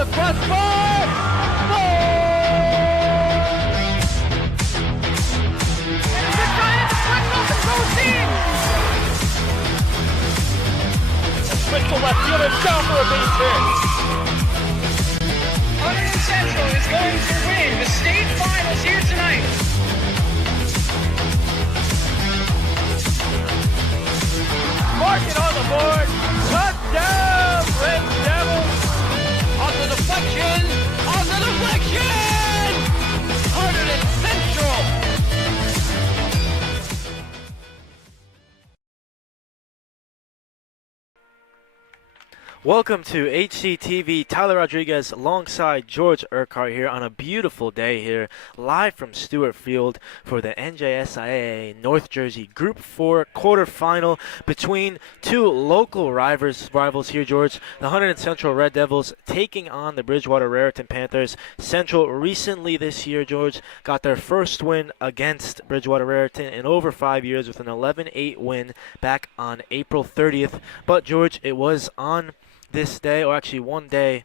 the crossbar. Goal! And a good try in the front off the goal team. Crystal left fielder down for a base hit. Hunterdon Central is going to win the state finals here tonight. Mark it on the board. Touchdown, Red Devils. On the deflection. On the deflection. Hunterdon Central. Welcome to HCTV. Tyler Rodriguez alongside George Urquhart here on a beautiful day here, live from Stewart Field for the NJSIAA North Jersey Group 4 quarterfinal between two local rivals here, George. The Hunterdon Central Red Devils taking on the Bridgewater Raritan Panthers. Central recently this year, George, got their first win against Bridgewater Raritan in over 5 years with an 11-8 win back on April 30th. But, George, it was on this day, or actually one day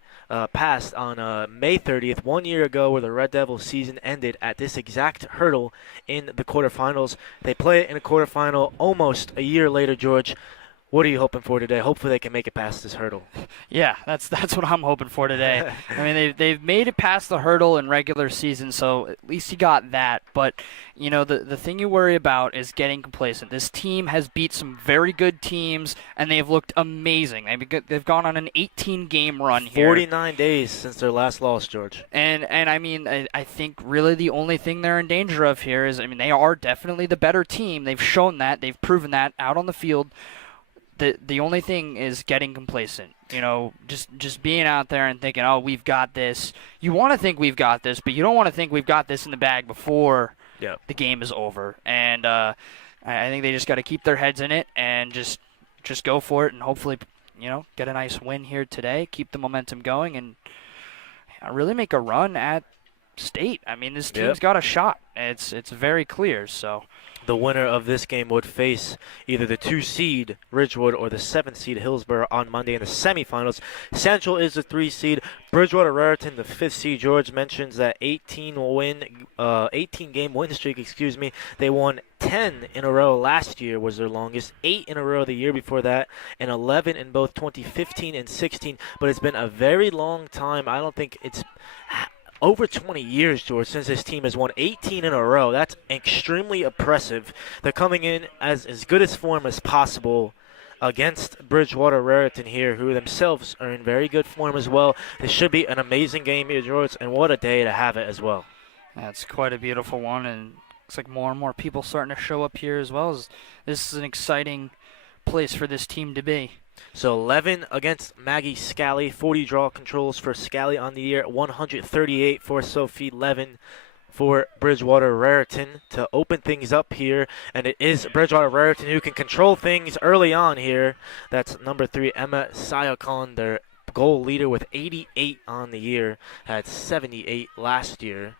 passed on May 30th, 1 year ago, where the Red Devils season ended at this exact hurdle in the quarterfinals. They play it in a quarterfinal almost a year later, George. What are you hoping for today? Hopefully they can make it past this hurdle. Yeah, that's what I'm hoping for today. I mean, they've made it past the hurdle in regular season, so at least you got that. But, you know, the thing you worry about is getting complacent. This team has beat some very good teams, and they've looked amazing. They've gone on an 18-game run here. 49 days since their last loss, George. And I mean, I think really the only thing they're in danger of here is, I mean, they are definitely the better team. They've shown that. They've proven that out on the field. The only thing is getting complacent. You know, just being out there and thinking, oh, we've got this. You want to think we've got this, but you don't want to think we've got this in the bag before the game is over. And I think they just got to keep their heads in it and just go for it and hopefully, you know, get a nice win here today, keep the momentum going, and really make a run at state. I mean, this team's got a shot. It's very clear, so. The winner of this game would face either the 2-seed Ridgewood or the 7-seed Hillsborough on Monday in the semifinals. Central is the 3-seed. Bridgewater Raritan, the 5th seed. George mentions that 18-game win streak. They won 10 in a row last year was their longest, 8 in a row the year before that, and 11 in both 2015 and 16. But it's been a very long time. I don't think it's over 20 years, George, since this team has won 18 in a row. That's extremely impressive. They're coming in as good as form as possible against Bridgewater Raritan here, who themselves are in very good form as well. This should be an amazing game here, George, and what a day to have it as well. That's quite a beautiful one, and looks like more and more people starting to show up here as well. This is an exciting place for this team to be. So 11 against Maggie Scally, 40 draw controls for Scally on the year, 138 for Sophie Levin for Bridgewater Raritan to open things up here. And it is Bridgewater Raritan who can control things early on here. That's number 3, Emma Sayakon, their goal leader with 88 on the year, had 78 last year.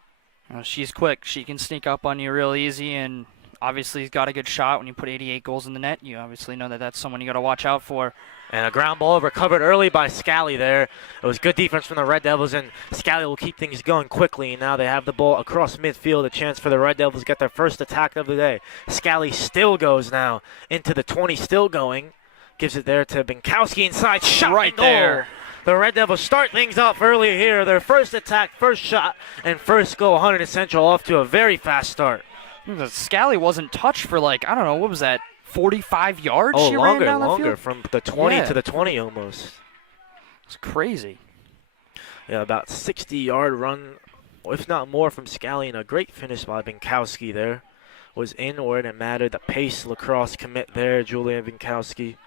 She's quick. She can sneak up on you real easy, and obviously he's got a good shot. When you put 88 goals in the net, you obviously know that that's someone you got to watch out for. And a ground ball recovered early by Scally there. It was good defense from the Red Devils, and Scally will keep things going quickly. And now they have the ball across midfield, a chance for the Red Devils to get their first attack of the day. Scally still goes now into the 20, still going. Gives it there to Binkowski inside, shot right goal. there. The Red Devils start things off early here. Their first attack, first shot, and first goal. Hunterdon Central off to a very fast start. Scally wasn't touched for what was that, 45 yards? Oh, she ran down the longer, field? from the 20 to the 20 almost. It's crazy. Yeah, about 60-yard run, if not more, from Scally, and a great finish by Binkowski there. Was in where it didn't matter. The pace lacrosse commit there, Julia Binkowski.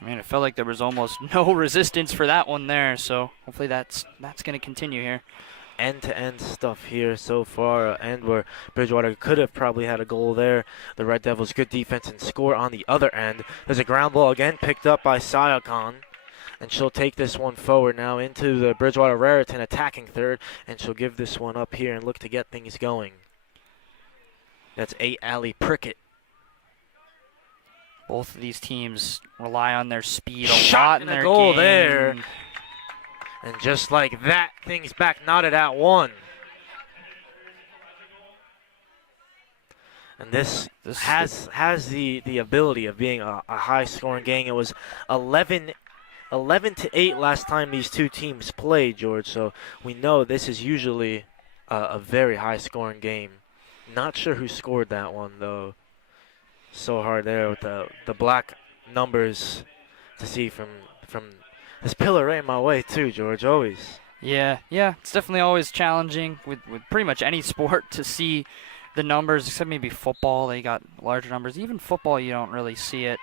I mean, it felt like there was almost no resistance for that one there, so hopefully that's going to continue here. End-to-end stuff here so far, and where Bridgewater could have probably had a goal there. The Red Devils good defense and score on the other end. There's a ground ball again picked up by Sayakon, and she'll take this one forward now into the Bridgewater Raritan attacking third, and she'll give this one up here and look to get things going. That's Allie Prickett. Both of these teams rely on their speed a Shot lot in in their goal game. there. And just like that, things back knotted at 1. And this has the ability of being a high-scoring game. It was 11 to 8 last time these two teams played, George. So we know this is usually a very high-scoring game. Not sure who scored that one, though. So hard there with the black numbers to see from this pillar right in my way, too, George, always. Yeah, it's definitely always challenging with pretty much any sport to see the numbers, except maybe football. They got larger numbers. Even football, you don't really see it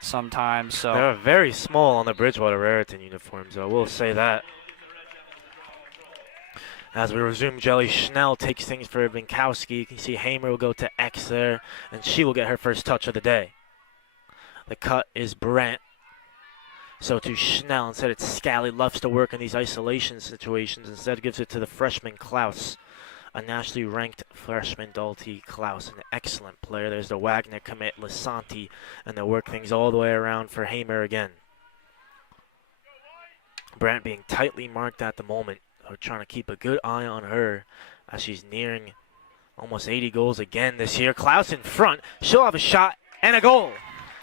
sometimes. So they're very small on the Bridgewater Raritan uniforms, I will say that. As we resume, Jelly Schnell takes things for Vinkowski. You can see Hamer will go to X there, and she will get her first touch of the day. The cut is Brent. So to Schnell, instead it's Scally, loves to work in these isolation situations. Instead gives it to the freshman Klaus, a nationally ranked freshman Dalty Klaus, an excellent player. There's the Wagner commit, Lisanti, and they'll work things all the way around for Hamer again. Brent being tightly marked at the moment. We're trying to keep a good eye on her as she's nearing almost 80 goals again this year. Klaus in front. She'll have a shot and a goal.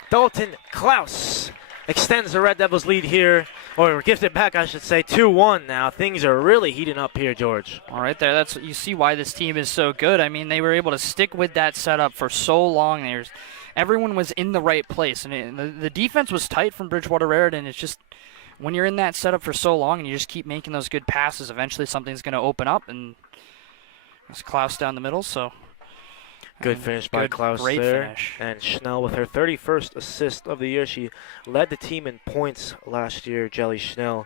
Dalton Klaus extends the Red Devils lead here, or gives it back, I should say, 2-1 now. Things are really heating up here, George. All right, there. You see why this team is so good. I mean, they were able to stick with that setup for so long. Everyone was in the right place, and the defense was tight from Bridgewater Raritan. It's just when you're in that setup for so long and you just keep making those good passes, eventually something's going to open up, and it's Klaus down the middle, so... Good finish by Klaus there. Finish. And Schnell with her 31st assist of the year. She led the team in points last year, Jelly Schnell,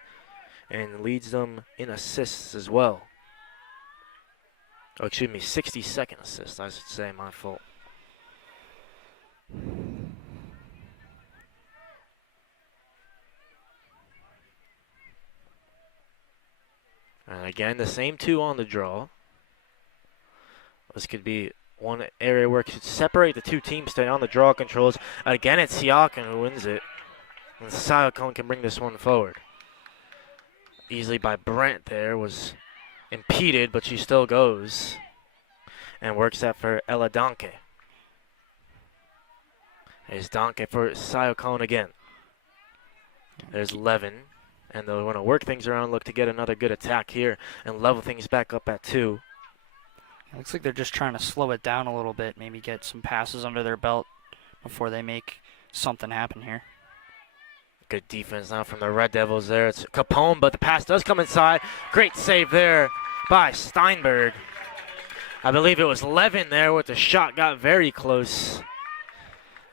and leads them in assists as well. Oh, excuse me, 62nd assist, I should say, my fault. And again, the same two on the draw. This could be one area where it could separate the two teams staying on the draw controls. Again, it's Siakam who wins it. And Siakam can bring this one forward. Easily by Brent there, was impeded, but she still goes. And works that for Ella Donke. There's Donke for Siakam again. There's Levin. And they'll want to work things around, look to get another good attack here, and level things back up at 2. It looks like they're just trying to slow it down a little bit, maybe get some passes under their belt before they make something happen here. Good defense now from the Red Devils there. It's Capone, but the pass does come inside. Great save there by Steinberg. I believe it was Levin there with the shot, got very close.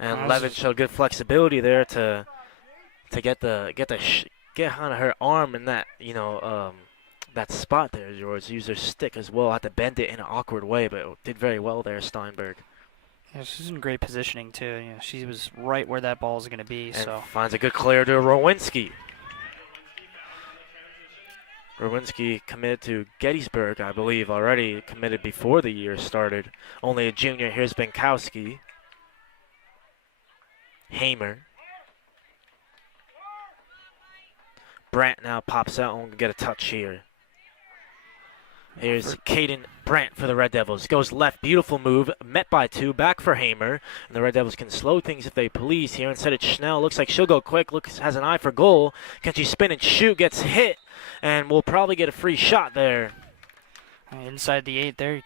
And Levin showed good flexibility there to get on her arm in that, that spot there, George. Used her stick as well. Had to bend it in an awkward way, but did very well there, Steinberg. Yeah, she's in great positioning, too. She was right where that ball is going to be. And finds a good clear to Rowinski. Rowinski committed to Gettysburg, I believe, already committed before the year started. Only a junior. Here's Benkowski. Hamer. Brandt now pops out and will get a touch here. Here's Caden Brandt for the Red Devils. Goes left, beautiful move, met by 2, back for Hamer. And the Red Devils can slow things if they please here. Instead it's Schnell, looks like she'll go quick, has an eye for goal. Can she spin and shoot, gets hit, and will probably get a free shot there. Inside the 8 there, you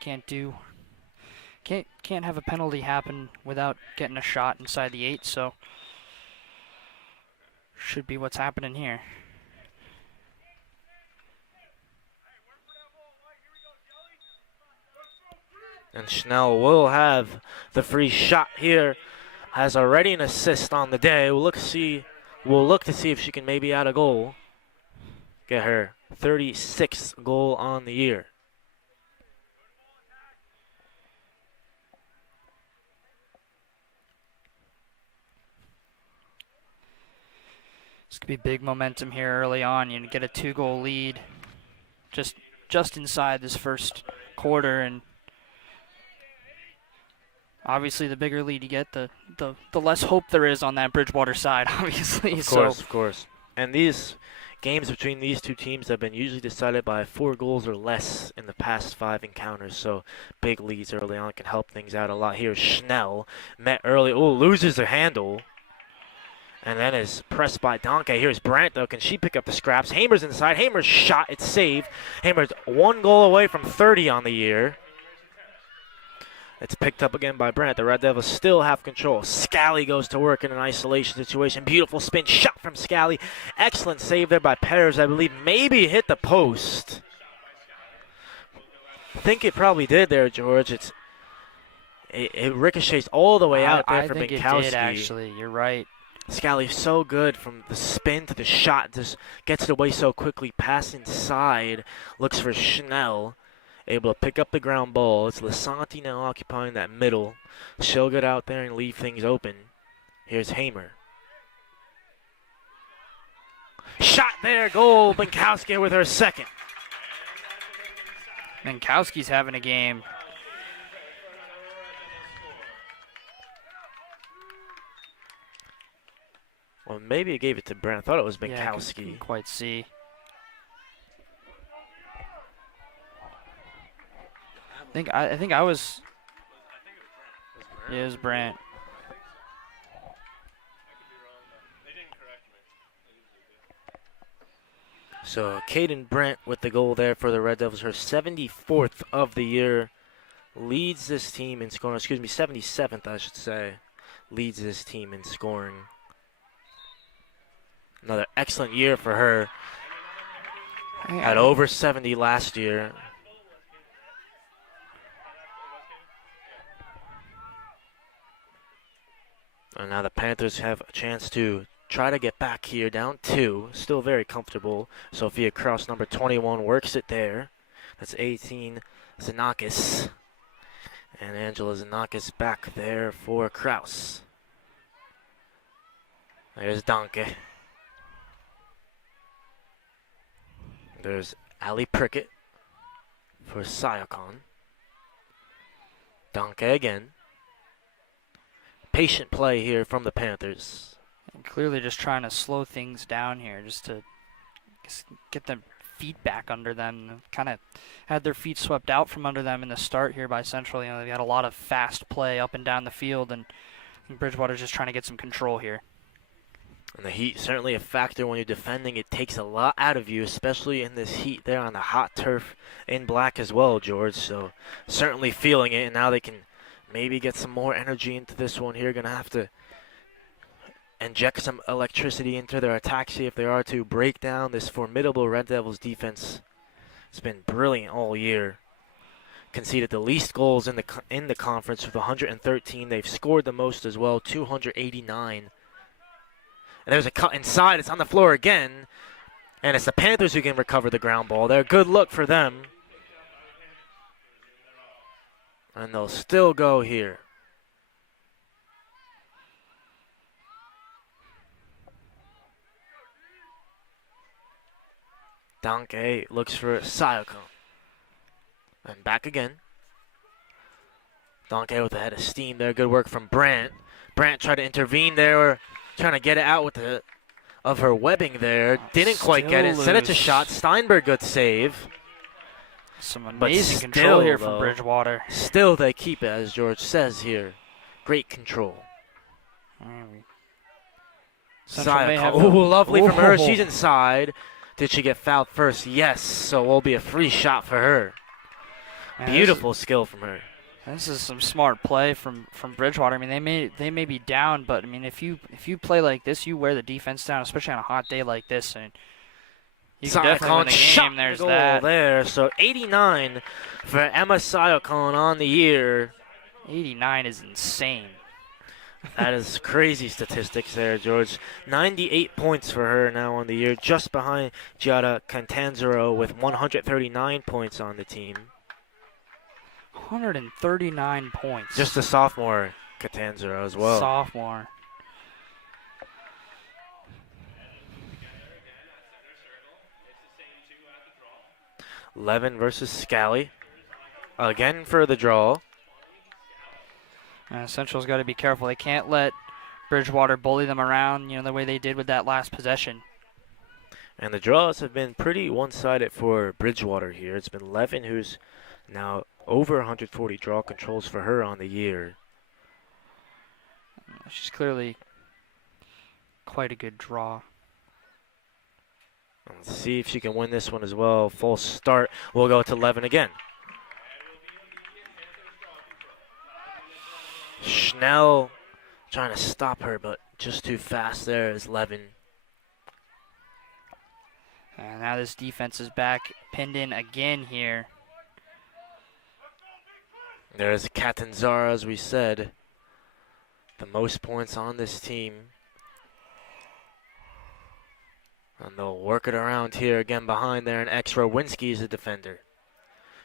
can't have a penalty happen without getting a shot inside the 8, so should be what's happening here. And Schnell will have the free shot here. Has already an assist on the day. We'll look to see if she can maybe add a goal. Get her 36th goal on the year. This could be big momentum here early on. You get a 2-goal lead just inside this first quarter, and obviously, the bigger lead you get, the less hope there is on that Bridgewater side, obviously. Of course. And these games between these two teams have been usually decided by 4 goals or less in the past 5 encounters, so big leads early on can help things out a lot here. Schnell met early. Oh, loses the handle. And then is pressed by Donkey. Here's Brandt, though. Can she pick up the scraps? Hamer's inside. Hamer's shot. It's saved. Hamer's 1 goal away from 30 on the year. It's picked up again by Brandt. The Red Devils still have control. Scally goes to work in an isolation situation. Beautiful spin shot from Scally. Excellent save there by Pears, I believe. Maybe hit the post. I think it probably did there, George. It ricochets all the way out there for Binkowski. I think it did, actually. You're right. Scally's so good from the spin to the shot. Just gets it away so quickly. Pass inside. Looks for Schnell. Able to pick up the ground ball. It's Lisanti now occupying that middle. She'll get out there and leave things open. Here's Hamer. Shot there. Goal. Binkowski with her second. Binkowski's having a game. Well, maybe it gave it to Brent. I thought it was Binkowski. Yeah, I couldn't quite see. I think I was. Yeah, it was Brant. So Caden Brent with the goal there for the Red Devils. Her 74th of the year. Leads this team in scoring. Excuse me, 77th, I should say. Leads this team in scoring. Another excellent year for her. Had over 70 last year. And now the Panthers have a chance to try to get back here, down 2. Still very comfortable. Sophia Kraus, number 21, works it there. That's 18, Zanakis. And Angela Zanakis back there for Kraus. There's Donkey. There's Ali Prickett for Sayakon. Donkey again. Patient play here from the Panthers. And clearly just trying to slow things down here, just to get their feet back under them. Kind of had their feet swept out from under them in the start here by Central. You know, they've got a lot of fast play up and down the field, and Bridgewater's just trying to get some control here. And the heat certainly a factor when you're defending. It takes a lot out of you, especially in this heat there on the hot turf in black as well, George. So certainly feeling it, and now they can maybe get some more energy into this one here. Going to have to inject some electricity into their attack, see if they are to break down this formidable Red Devils defense. It's been brilliant all year. Conceded the least goals in the conference with 113. They've scored the most as well, 289. And there's a cut inside. It's on the floor again. And it's the Panthers who can recover the ground ball. They're a good look for them. And they'll still go here. Donkey looks for Sayako. And back again. Donkey with a head of steam there. Good work from Brandt. Brandt tried to intervene there. Trying to get it out with of her webbing there. Didn't quite get it. Sent it to shot. Steinberg, good save. Some amazing control here from though, Bridgewater. Still they keep it, as George says here. Great control. Oh, lovely from her. She's inside. Did she get fouled first? Yes. So it will be a free shot for her. Beautiful skill from her. This is some smart play from Bridgewater. I mean, they may be down, but I mean, if you play like this, you wear the defense down, especially on a hot day like this, and you can definitely win the game. There's that. There. So 89 for Emma Sayakon on the year. 89 is insane. That is crazy statistics there, George. 98 points for her now on the year, just behind Giada Cantanzaro with 139 points on the team. 139 points. Just a sophomore, Catanzaro as well. Sophomore. Levin versus Scally. Again for the draw. Central's got to be careful. They can't let Bridgewater bully them around, you know, the way they did with that last possession. And the draws have been pretty one-sided for Bridgewater here. It's been Levin who's now over 140 draw controls for her on the year. She's clearly quite a good draw. Let's see if she can win this one as well. Full start. We'll go to Levin again. Schnell trying to stop her, but just too fast there is Levin. And now this defense is back pinned in again here. There's Catanzaro, as we said. The most points on this team. And they'll work it around here again behind there, and Rowinski is the defender.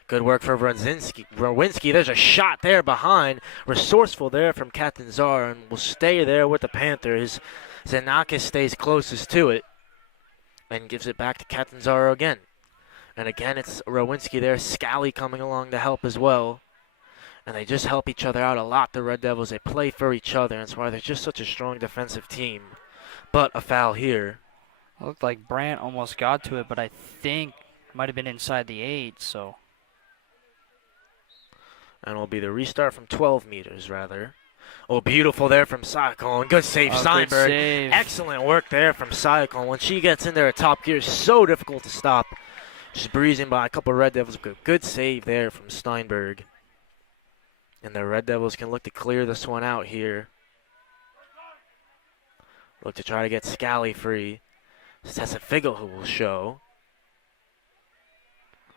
Good work for Rowinski. There's a shot there behind. Resourceful there from Catanzaro, and will stay there with the Panthers. Zanakis stays closest to it and gives it back to Catanzaro again. And again, it's Rowinski there. Scally coming along to help as well. And they just help each other out a lot, the Red Devils. They play for each other, and that's why they're just such a strong defensive team. But a foul here. It looked like Brandt almost got to it, but I think it might have been inside the 8, so. And it'll be the restart from 12 meters, rather. Oh, beautiful there from Sayakon. Good save, Steinberg. Good save. Excellent work there from Sayakon. When she gets in there at top gear, so difficult to stop. She's breezing by a couple of Red Devils. Good save there from Steinberg. And the Red Devils can look to clear this one out here. Look to try to get Scally free. Tessa Figel who will show.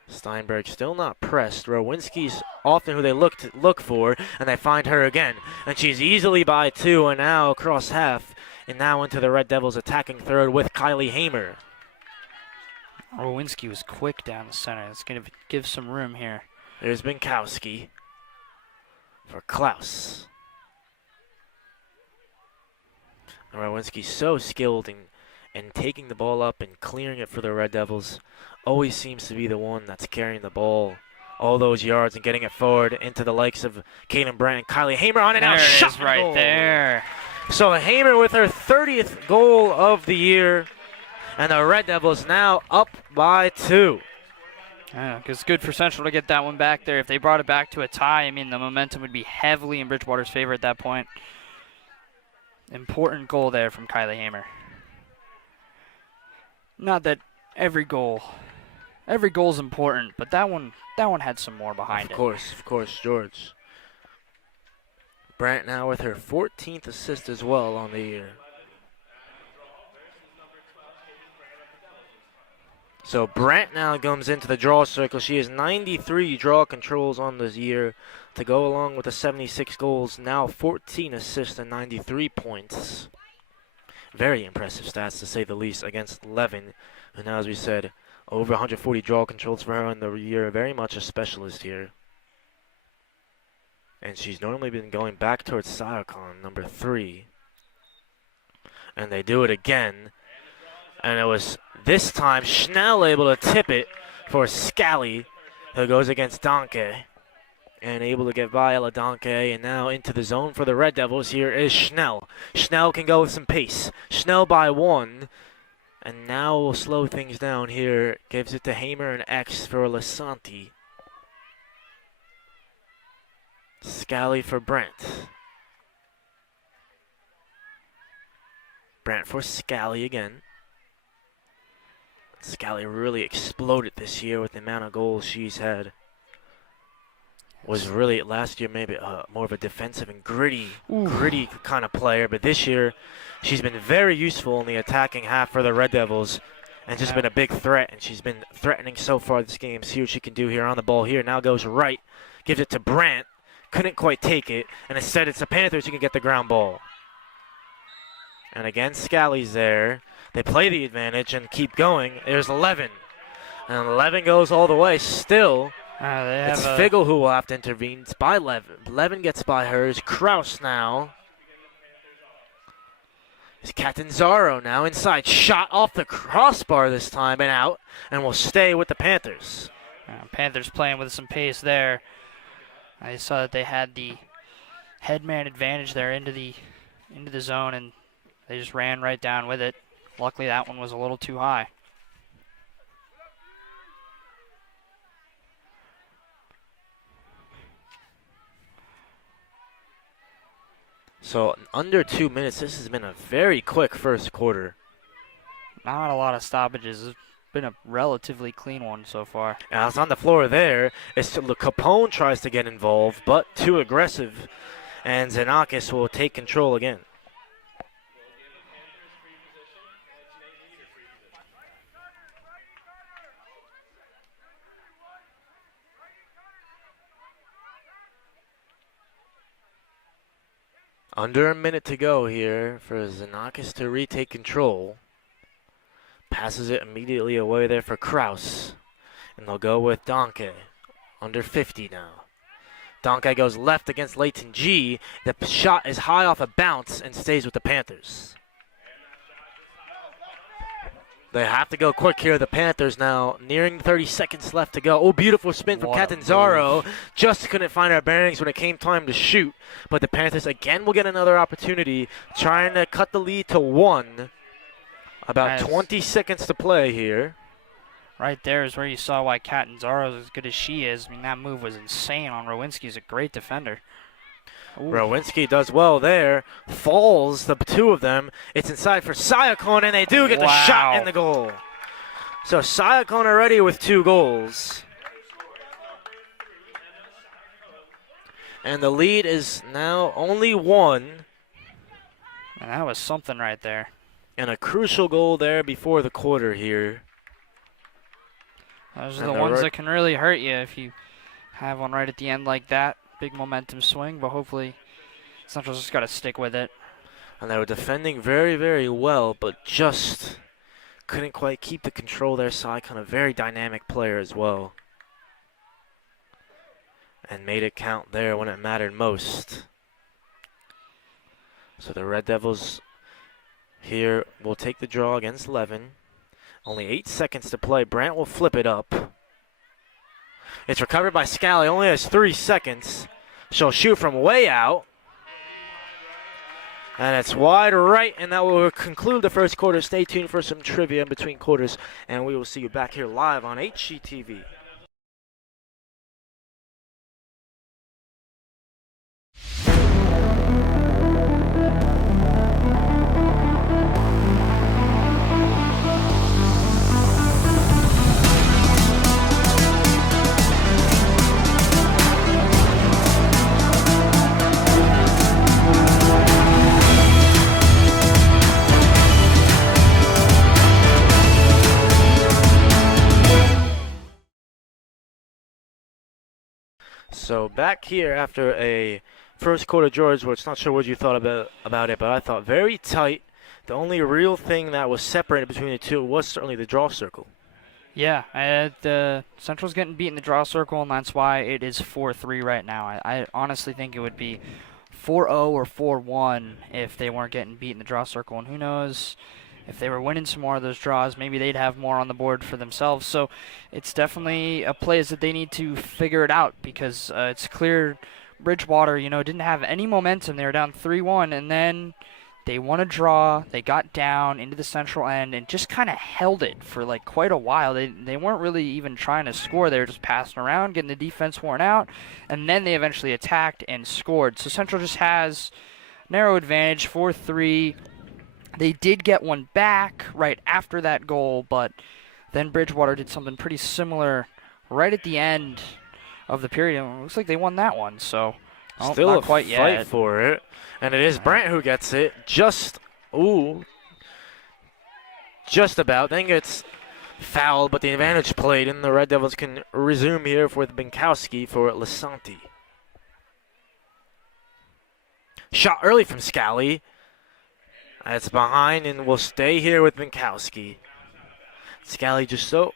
Steinberg still not pressed. Rowinski's often who they look for, and they find her again. And she's easily by 2, and now across half, and now into the Red Devils attacking third with Kylie Hamer. Rowinski was quick down the center. It's going to give some room here. There's Binkowski for Klaus. Rowinski's so skilled in taking the ball up and clearing it for the Red Devils. Always seems to be the one that's carrying the ball all those yards and getting it forward into the likes of Kaden Brandt. Kylie Hamer on it now. There it Shot is right goal. there. So Hamer with her 30th goal of the year. And the Red Devils now up by 2. Yeah, it's good for Central to get that one back there. If they brought it back to a tie, I mean, the momentum would be heavily in Bridgewater's favor at that point. Important goal there from Kylie Hamer. Not that every goal is important, but that one had some more behind it. Of course, George. Brandt now with her 14th assist as well on the year. So Brandt now comes into the draw circle. She has 93 draw controls on this year to go along with the 76 goals. Now 14 assists and 93 points. Very impressive stats, to say the least, against Levin. And now, as we said, over 140 draw controls for her in the year. Very much a specialist here. And she's normally been going back towards Sayakon, number 3. And they do it again. And it was this time Schnell able to tip it for Scally, who goes against Donkey. And able to get by Ella Donkey, and now into the zone for the Red Devils. Here is Schnell. Schnell can go with some pace. Schnell by 1. And now we'll slow things down here. Gives it to Hamer and X for Lasanti. Scally for Brandt. Brandt for Scally again. Scally really exploded this year with the amount of goals she's had. Was really last year maybe more of a defensive and gritty kind of player, but this year she's been very useful in the attacking half for the Red Devils and just been a big threat, and she's been threatening so far this game. See what she can do here on the ball here. Now goes right, gives it to Brandt, couldn't quite take it, and instead it's the Panthers who can get the ground ball. And again, Scally's there. They play the advantage and keep going. There's 11. And 11 goes all the way still. It's Figel who will have to intervene. It's by Levin. Levin gets by hers. Kraus now. It's Catanzaro now inside. Shot off the crossbar this time and out. And will stay with the Panthers. Panthers playing with some pace there. I saw that they had the headman advantage there into the zone, and they just ran right down with it. Luckily, that one was a little too high. So under 2 minutes, this has been a very quick first quarter. Not a lot of stoppages. It's been a relatively clean one so far. And it's on the floor there. It's Capone tries to get involved, but too aggressive. And Xenakis will take control again. Under a minute to go here for Xenakis to retake control. Passes it immediately away there for Kraus. And they'll go with Donkey. Under 50 now. Donkey goes left against Leighton G. The shot is high off a bounce and stays with the Panthers. They have to go quick here. The Panthers now nearing 30 seconds left to go. Oh, beautiful spin from Catanzaro. Just couldn't find our bearings when it came time to shoot. But the Panthers again will get another opportunity, trying to cut the lead to 1. About 20 seconds to play here. Right there is where you saw why Catanzaro is as good as she is. I mean, that move was insane on Rowinski. He's a great defender. Ooh. Rowinski does well there. Falls, the two of them. It's inside for Sayakon, and they do get the shot and the goal. So Sayakon already with 2 goals. And the lead is now only 1. And that was something right there. And a crucial goal there before the quarter here. Those are the ones that can really hurt you if you have one right at the end like that. Big momentum swing, but hopefully Central's just got to stick with it. And they were defending very, very well, but just couldn't quite keep the control there. Sayakon, a very dynamic player as well. And made it count there when it mattered most. So the Red Devils here will take the draw against Levin. Only 8 seconds to play. Brandt will flip it up. It's recovered by Scally. Only has 3 seconds. She'll shoot from way out. And it's wide right, and that will conclude the first quarter. Stay tuned for some trivia in between quarters, and we will see you back here live on HGTV. So back here after a first quarter, George, which not sure what you thought about it, but I thought very tight. The only real thing that was separated between the two was certainly the draw circle. Yeah, the Central's getting beat in the draw circle, and that's why it is 4-3 right now. I honestly think it would be 4-0 or 4-1 if they weren't getting beat in the draw circle, and who knows, if they were winning some more of those draws, maybe they'd have more on the board for themselves. So it's definitely a place that they need to figure it out, because it's clear Bridgewater, didn't have any momentum. They were down 3-1, and then they won a draw. They got down into the central end and just kind of held it for quite a while. They weren't really even trying to score. They were just passing around, getting the defense worn out, and then they eventually attacked and scored. So Central just has narrow advantage, 4-3. They did get one back right after that goal, but then Bridgewater did something pretty similar right at the end of the period. It looks like they won that one, so still not a quite fight yet. for it. And it is Brandt who gets it. Just about. Then gets fouled, but the advantage played, and the Red Devils can resume here with Binkowski for Lisanti. Shot early from Scally. It's behind and will stay here with Binkowski. Scally just so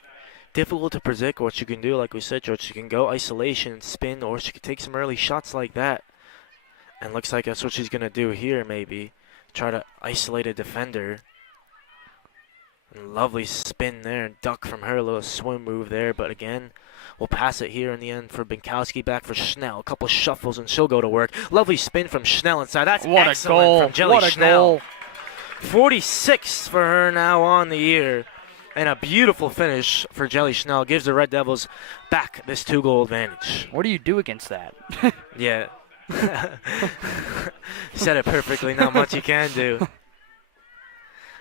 difficult to predict what she can do. Like we said, George, she can go isolation and spin, or she could take some early shots like that. And looks like that's what she's going to do here, maybe. Try to isolate a defender. And lovely spin there and duck from her. A little swim move there. But again, we'll pass it here in the end for Binkowski. Back for Schnell. A couple shuffles and she'll go to work. Lovely spin from Schnell inside. That's what excellent a goal from Jelly what a Schnell. Goal. 46 for her now on the year. And a beautiful finish for Jelly Schnell. Gives the Red Devils back this 2-goal advantage. What do you do against that? Yeah. Said it perfectly. Not much you can do.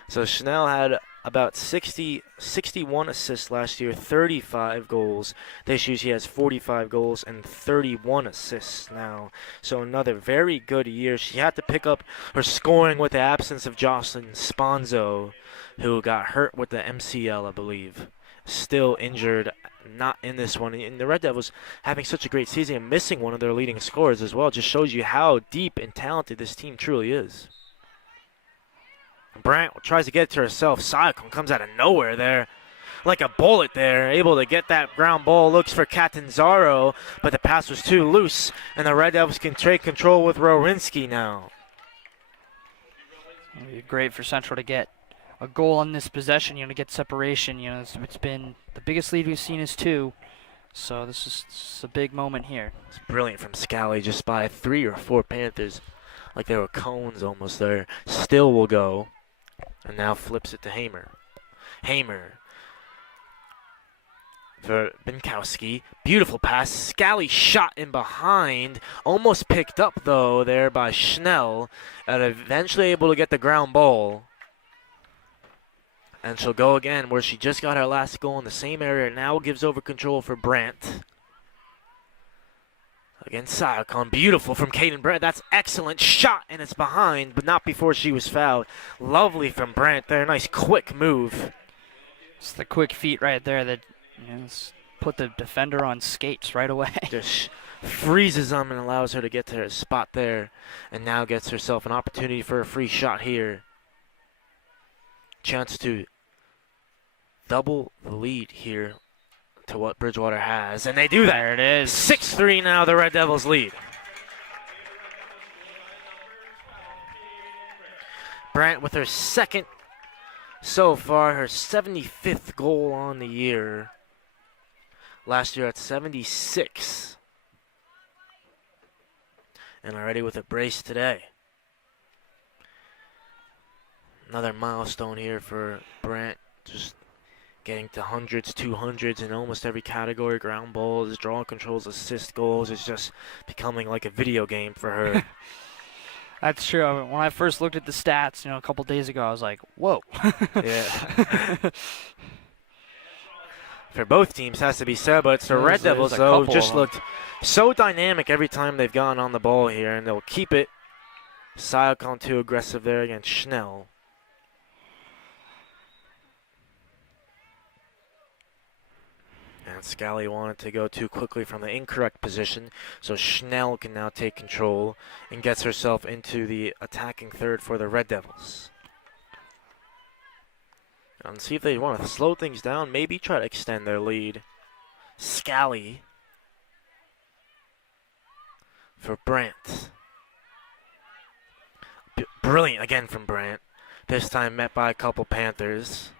So Schnell had about 61 assists last year, 35 goals. This year he has 45 goals and 31 assists now. So another very good year. She had to pick up her scoring with the absence of Jocelyn Sponzo, who got hurt with the MCL, I believe. Still injured, not in this one. And the Red Devils having such a great season and missing one of their leading scorers as well just shows you how deep and talented this team truly is. Brandt tries to get it to herself. Sayakon comes out of nowhere there. Like a bullet there. Able to get that ground ball. Looks for Catanzaro, but the pass was too loose. And the Red Devils can take control with Rowinski now. It'd be great for Central to get a goal on this possession, to get separation. It's been the biggest lead we've seen is 2. So this is a big moment here. It's brilliant from Scally, just by 3 or 4 Panthers. Like they were cones almost there. Still will go. And now flips it to Hamer. Hamer for Binkowski. Beautiful pass. Scally shot in behind. Almost picked up, though, there by Schnell. And eventually able to get the ground ball. And she'll go again where she just got her last goal in the same area. Now gives over control for Brandt. Against Sayakon. Beautiful from Caden Brandt. That's excellent shot, and it's behind, but not before she was fouled. Lovely from Brandt there. Nice quick move. It's the quick feet right there that put the defender on skates right away. Just freezes them and allows her to get to her spot there. And now gets herself an opportunity for a free shot here. Chance to double the lead here to what Bridgewater has, and they do that. There it is. 6-3 now, the Red Devils lead. Brandt with her second so far, her 75th goal on the year. Last year at 76. And already with a brace today. Another milestone here for Brandt, just getting to hundreds, 200s in almost every category. Ground balls, draw controls, assist goals. It's just becoming like a video game for her. That's true. When I first looked at the stats, a couple days ago, I was like, whoa. Yeah. For both teams, has to be said, but it's the Red Devils, a though, couple just of them. looked so dynamic every time they've gone on the ball here, and they'll keep it. Sayakon too aggressive there against Schnell. And Scally wanted to go too quickly from the incorrect position, so Schnell can now take control and gets herself into the attacking third for the Red Devils. And see if they want to slow things down, maybe try to extend their lead. Scally for Brandt. Brilliant again from Brandt. This time met by a couple Panthers.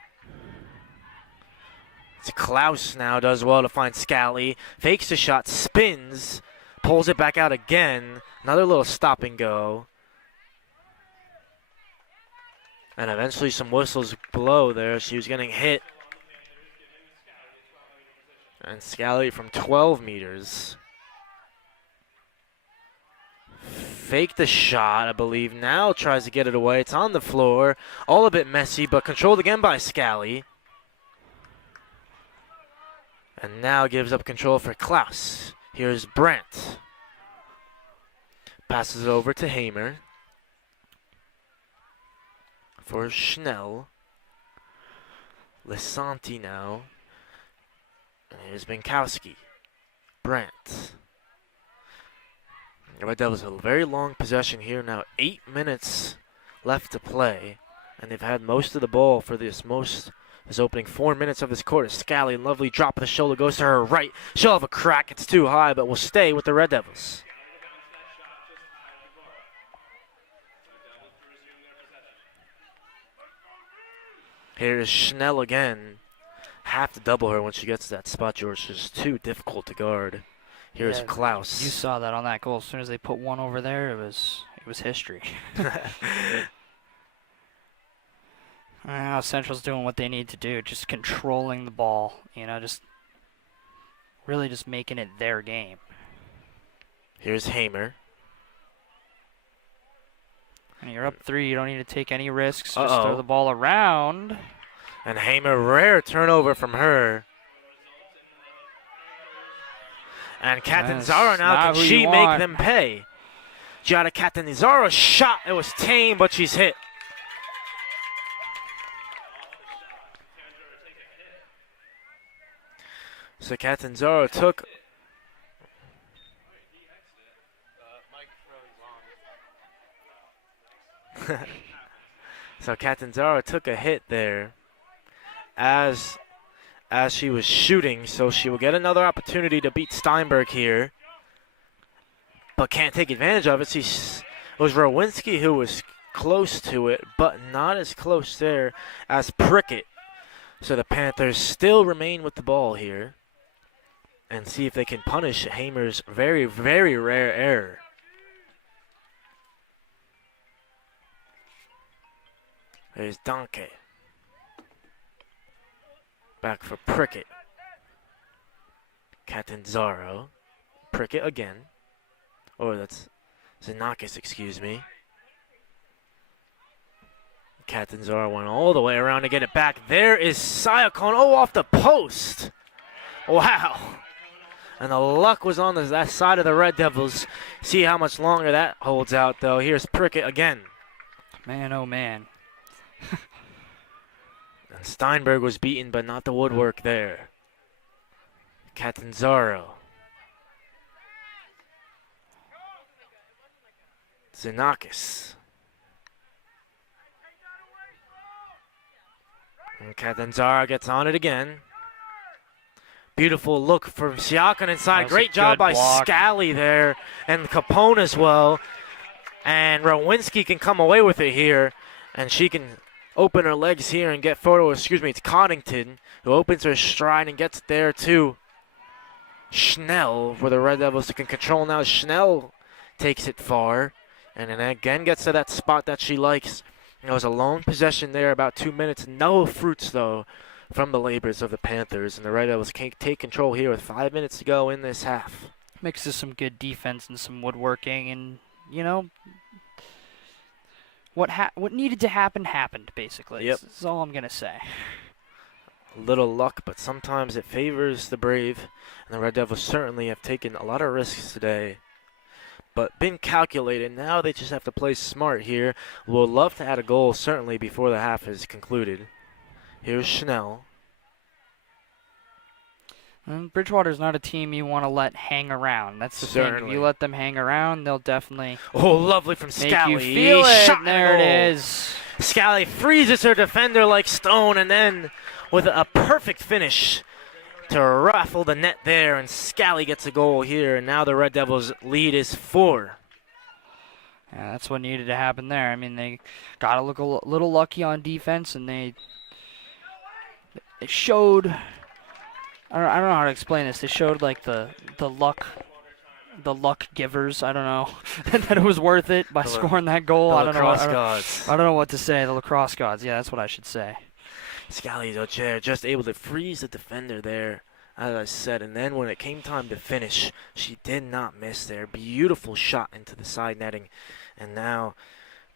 Klaus now does well to find Scally. Fakes the shot, spins, pulls it back out again. Another little stop and go. And eventually some whistles blow there. She was getting hit. And Scally from 12 meters. Faked the shot, I believe. Now tries to get it away. It's on the floor. All a bit messy, but controlled again by Scally. And now gives up control for Klaus. Here's Brandt. Passes it over to Hamer. For Schnell. Lisanti now. And here's Binkowski. Brandt. The Red Devils have a very long possession here now. 8 minutes left to play. And they've had most of the ball for this opening 4 minutes of this quarter. Scally, lovely drop of the shoulder, goes to her right. She'll have a crack. It's too high, but will stay with the Red Devils. Here's Schnell again. Have to double her when she gets to that spot, George. It's just too difficult to guard. Here's Klaus. You saw that on that goal. As soon as they put one over there, it was history. Now Central's doing what they need to do, just controlling the ball, just really just making it their game. Here's Hamer. And you're up 3. You don't need to take any risks. Just Uh-oh. throw the ball around. And Hamer, rare turnover from her. And Catanzaro now, not can who you she make want. them pay? Giada Catanzaro shot. It was tame, but she's hit. So Catanzaro took. So Catanzaro took a hit there as she was shooting, so she will get another opportunity to beat Steinberg here, but can't take advantage of it. It was Rowinski who was close to it, but not as close there as Prickett. So the Panthers still remain with the ball here and see if they can punish Hamer's very, very rare error. There's Donkey. Back for Prickett. Catanzaro. Prickett again. Oh, that's Xenakis, excuse me. Catanzaro went all the way around to get it back. There is Sayakon. Oh, off the post. Wow. And the luck was on that side of the Red Devils. See how much longer that holds out, though. Here's Prickett again. Man, oh, man. And Steinberg was beaten, but not the woodwork there. Catanzaro. Xenakis. And Catanzaro gets on it again. Beautiful look from Siakon inside. Great job by Scally there. And Capone as well. And Rowinski can come away with it here. And she can open her legs here and get photo. Excuse me, it's Coddington who opens her stride and gets there too. Schnell for the Red Devils can control now. Schnell takes it far. And then again gets to that spot that she likes. It was a lone possession there, about 2 minutes. No fruits, though, from the labors of the Panthers. And the Red Devils can't take control here with 5 minutes to go in this half. Mixes some good defense and some woodworking. And, you know, what needed to happen happened, basically. Yep. That's all I'm going to say. A little luck, but sometimes it favors the brave. And the Red Devils certainly have taken a lot of risks today, but been calculated. Now they just have to play smart here. We'll love to add a goal, certainly, before the half is concluded. Here's Schnell. And Bridgewater's not a team you want to let hang around. That's the thing. If you let them hang around, they'll definitely Oh, lovely from Scally. make you feel it. Shot There it goal. is. Scally freezes her defender like stone, and then with a perfect finish to raffle the net there, and Scally gets a goal here, and now the Red Devils' lead is 4. Yeah, that's what needed to happen there. I mean, they got to look a little lucky on defense, and they showed. I don't know how to explain this. They showed like the luck givers. I don't know that it was worth it by scoring that goal. The I don't know. lacrosse gods. I don't know what to say. The lacrosse gods. Yeah, that's what I should say. Scally just able to freeze the defender there, as I said. And then when it came time to finish, she did not miss there. Beautiful shot into the side netting. And now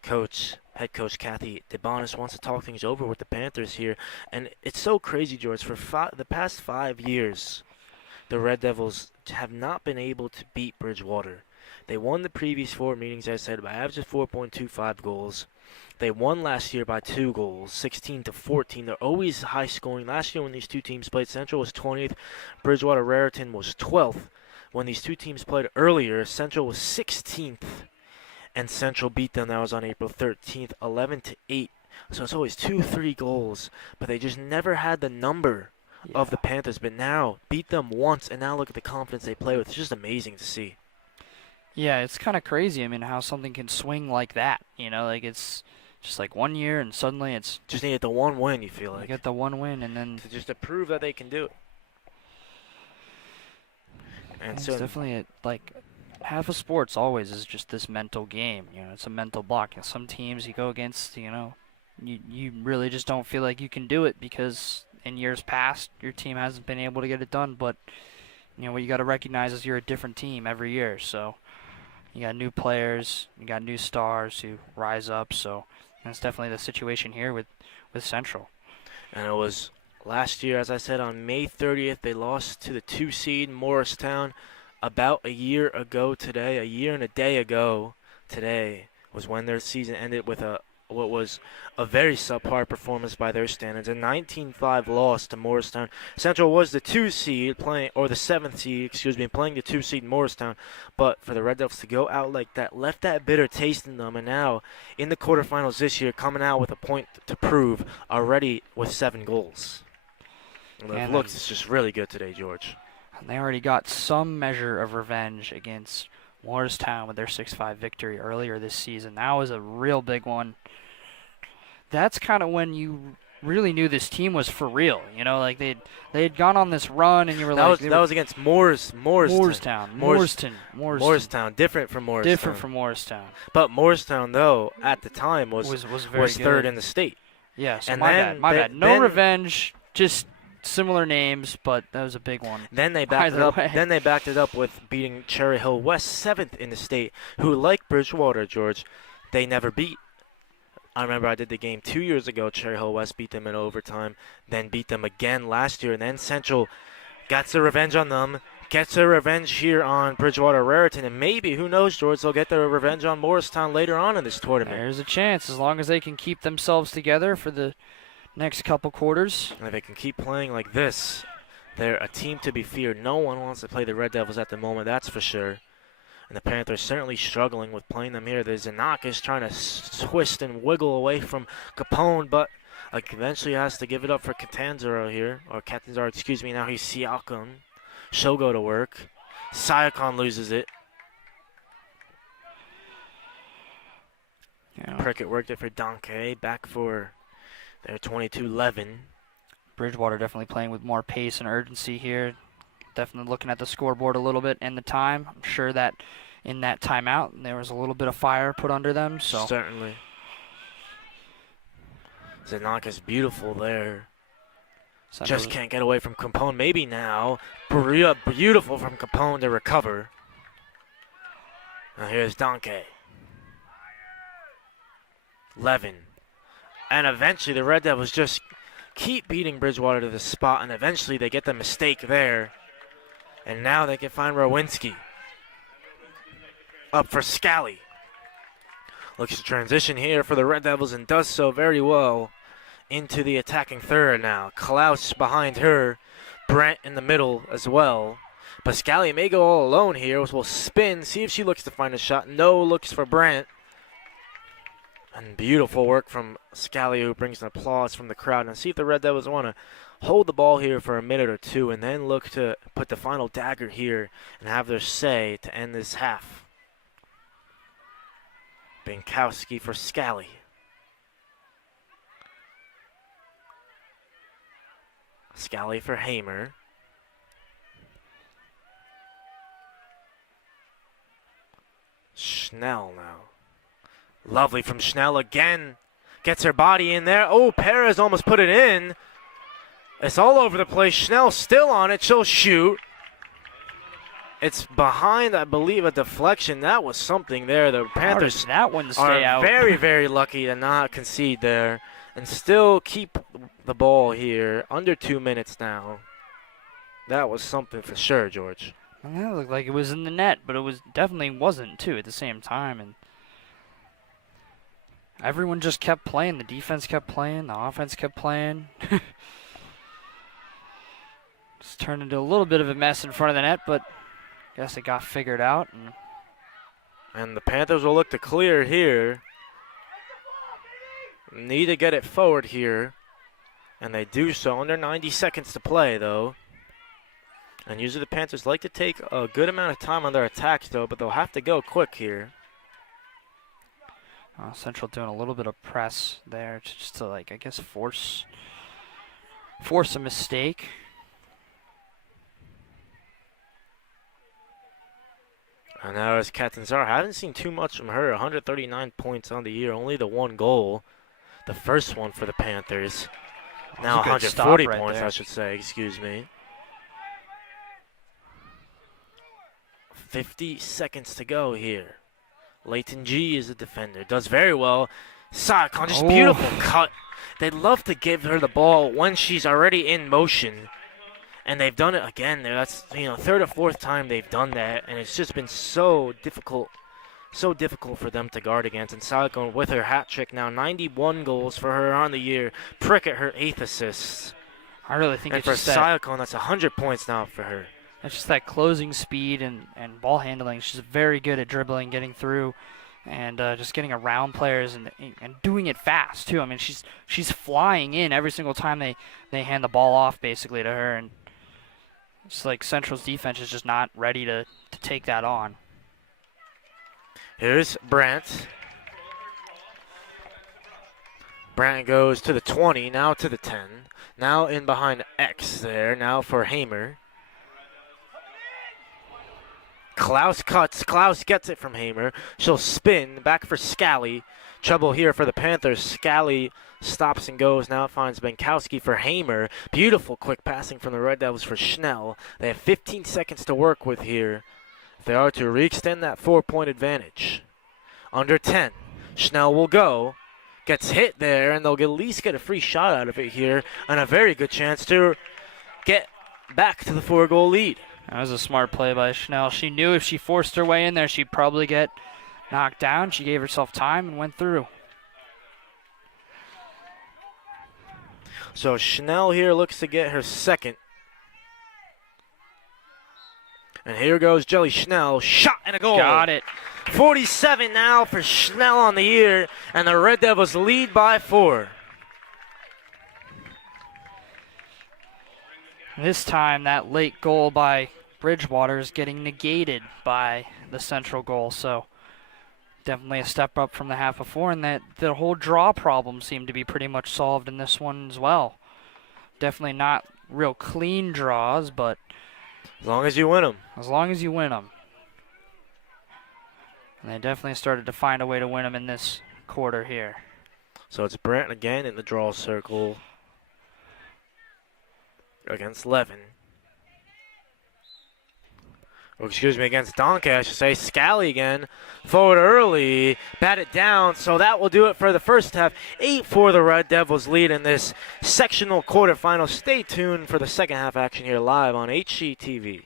head coach Kathy DeBonis wants to talk things over with the Panthers here. And it's so crazy, George. For the past 5 years, the Red Devils have not been able to beat Bridgewater. They won the previous 4 meetings, as I said, by average of 4.25 goals. They won last year by 2 goals, 16-14. They're always high scoring. Last year when these two teams played, Central was 20th, Bridgewater Raritan was 12th. When these two teams played earlier, Central was 16th, and Central beat them. That was on April 13th, 11-8. So it's always 2-3 goals, but they just never had the number of the Panthers. But now, beat them once, and now look at the confidence they play with. It's just amazing to see. Yeah, it's kind of crazy. I mean, how something can swing like that. You know, like it's just like 1 year, and suddenly it's just needed the one win. You feel like you get the one win, and then to prove that they can do it. And it's so definitely like half of sports always is just this mental game. You know, it's a mental block. And some teams you go against, you know, you really just don't feel like you can do it because in years past your team hasn't been able to get it done. But you know what you got to recognize is you're a different team every year. So You got new players, you got new stars who rise up, so that's definitely the situation here with Central. And it was last year, as I said, on May 30th, they lost to the 2 seed Morristown. About a year ago today, a year and a day ago today, was when their season ended with what was a very subpar performance by their standards. A 19-5 loss to Morristown. Central was the 2 seed playing, or the 7th seed, playing the 2 seed Morristown. But for the Red Devils to go out like that, left that bitter taste in them. And now in the quarterfinals this year, coming out with a point to prove, already with 7 goals. And it looks just really good today, George. And they already got some measure of revenge against Morristown with their 6-5 victory earlier this season. That was a real big one. That's kind of when you really knew this team was for real. You know, like they had gone on this run, and you were that was against Morristown. Different from Morristown. But Morristown, though, at the time was third in the state. Yeah, so my bad. No revenge, just similar names, but that was a big one. Then they backed it up. Then they backed it up with beating Cherry Hill West, 7th in the state, who, like Bridgewater, George, they never beat. I remember I did the game 2 years ago. Cherry Hill West beat them in overtime, then beat them again last year, and then Central gets their revenge on them, gets their revenge here on Bridgewater Raritan, and maybe, who knows, George, they'll get their revenge on Morristown later on in this tournament. There's a chance, as long as they can keep themselves together for the next couple quarters. And if they can keep playing like this, they're a team to be feared. No one wants to play the Red Devils at the moment, that's for sure. And the Panthers certainly struggling with playing them here. There's Zanakis trying to twist and wiggle away from Capone, but eventually has to give it up for Catanzaro here. Or Catanzaro, excuse me, now he's Siakon. She'll go to work. Siakon loses it. Yeah. Prickett worked it for Donkey. Back for their 22-11. Bridgewater definitely playing with more pace and urgency here. Definitely looking at the scoreboard a little bit and the time. I'm sure that in that timeout there was a little bit of fire put under them. So certainly. Zanakis beautiful there. Just can't get away from Capone. Maybe now. Beautiful from Capone to recover. Now here's Donkey. Levin. And eventually the Red Devils just keep beating Bridgewater to the spot, and eventually they get the mistake there. And now they can find Rowinski. Up for Scally. Looks to transition here for the Red Devils and does so very well into the attacking third now. Klaus behind her. Brent in the middle as well. But Scally may go all alone here. Will spin, see if she looks to find a shot. No, looks for Brent. And beautiful work from Scally, who brings an applause from the crowd. And see if the Red Devils want to hold the ball here for a minute or two and then look to put the final dagger here and have their say to end this half. Binkowski for Scally. Scally for Hamer. Schnell now. Lovely from Schnell again. Gets her body in there. Oh, Perez almost put it in. It's all over the place. Schnell still on it. She'll shoot. It's behind, I believe, a deflection. That was something there. The Panthers that one stay are out? very, very lucky to not concede there and still keep the ball here. Under 2 minutes now. That was something for sure, George. Well, that looked like it was in the net, but it was definitely wasn't, too, at the same time. And everyone just kept playing. The defense kept playing. The offense kept playing. Just turned into a little bit of a mess in front of the net, but I guess it got figured out. And the Panthers will look to clear here. Need to get it forward here. And they do so. Under 90 seconds to play, though. And usually the Panthers like to take a good amount of time on their attacks, though, but they'll have to go quick here. Central doing a little bit of press there just to, like, I guess, force a mistake. And now is Catanzaro. I haven't seen too much from her. 139 points on the year, only the 1 goal. The first one for the Panthers. Now 140 points, I should say, excuse me. 50 seconds to go here. Leighton G is the defender. Does very well. Sayakon, just beautiful cut. They'd love to give her the ball when she's already in motion. And they've done it again there. That's, third or fourth time they've done that. And it's just been so difficult for them to guard against. And Sayakon with her hat trick now, 91 goals for her on the year. Prickett, her 8th assist. I really think And it's for just that, Sayakon, that's 100 points now for her. it's just that closing speed and ball handling. She's very good at dribbling, getting through, and just getting around players and doing it fast too. I mean, she's flying in every single time they hand the ball off basically to her, and it's like Central's defense is just not ready to take that on. Here's Brandt. Brandt goes to the 20, now to the 10. Now in behind X there, now for Hamer. Klaus cuts. Klaus gets it from Hamer. She'll spin. Back for Scally. Trouble here for the Panthers. Scally stops and goes. Now finds Benkowski for Hamer. Beautiful quick passing from the Red Devils for Schnell. They have 15 seconds to work with here if they are to re-extend that 4-point advantage. Under 10. Schnell will go. Gets hit there, and they'll at least get a free shot out of it here, and a very good chance to get back to the 4-goal lead. That was a smart play by Schnell. She knew if she forced her way in there, she'd probably get knocked down. She gave herself time and went through. So Schnell here looks to get her second. And here goes Jelly Schnell. Shot and a goal. Got it. 47 now for Schnell on the year, and the Red Devils lead by 4. This time, that late goal by Bridgewater is getting negated by the Central goal, so definitely a step up from the half before, and that the whole draw problem seemed to be pretty much solved in this one as well. Definitely not real clean draws, but As long as you win them. as long as you win them. And they definitely started to find a way to win them in this quarter here. So it's Brandt again in the draw circle against Levin. Oh, excuse me, against Donkey, I should say. Scally again. Forward early. Bat it down. So that will do it for the first half. 8 for the Red Devils lead in this sectional quarterfinal. Stay tuned for the second half action here live on HGTV.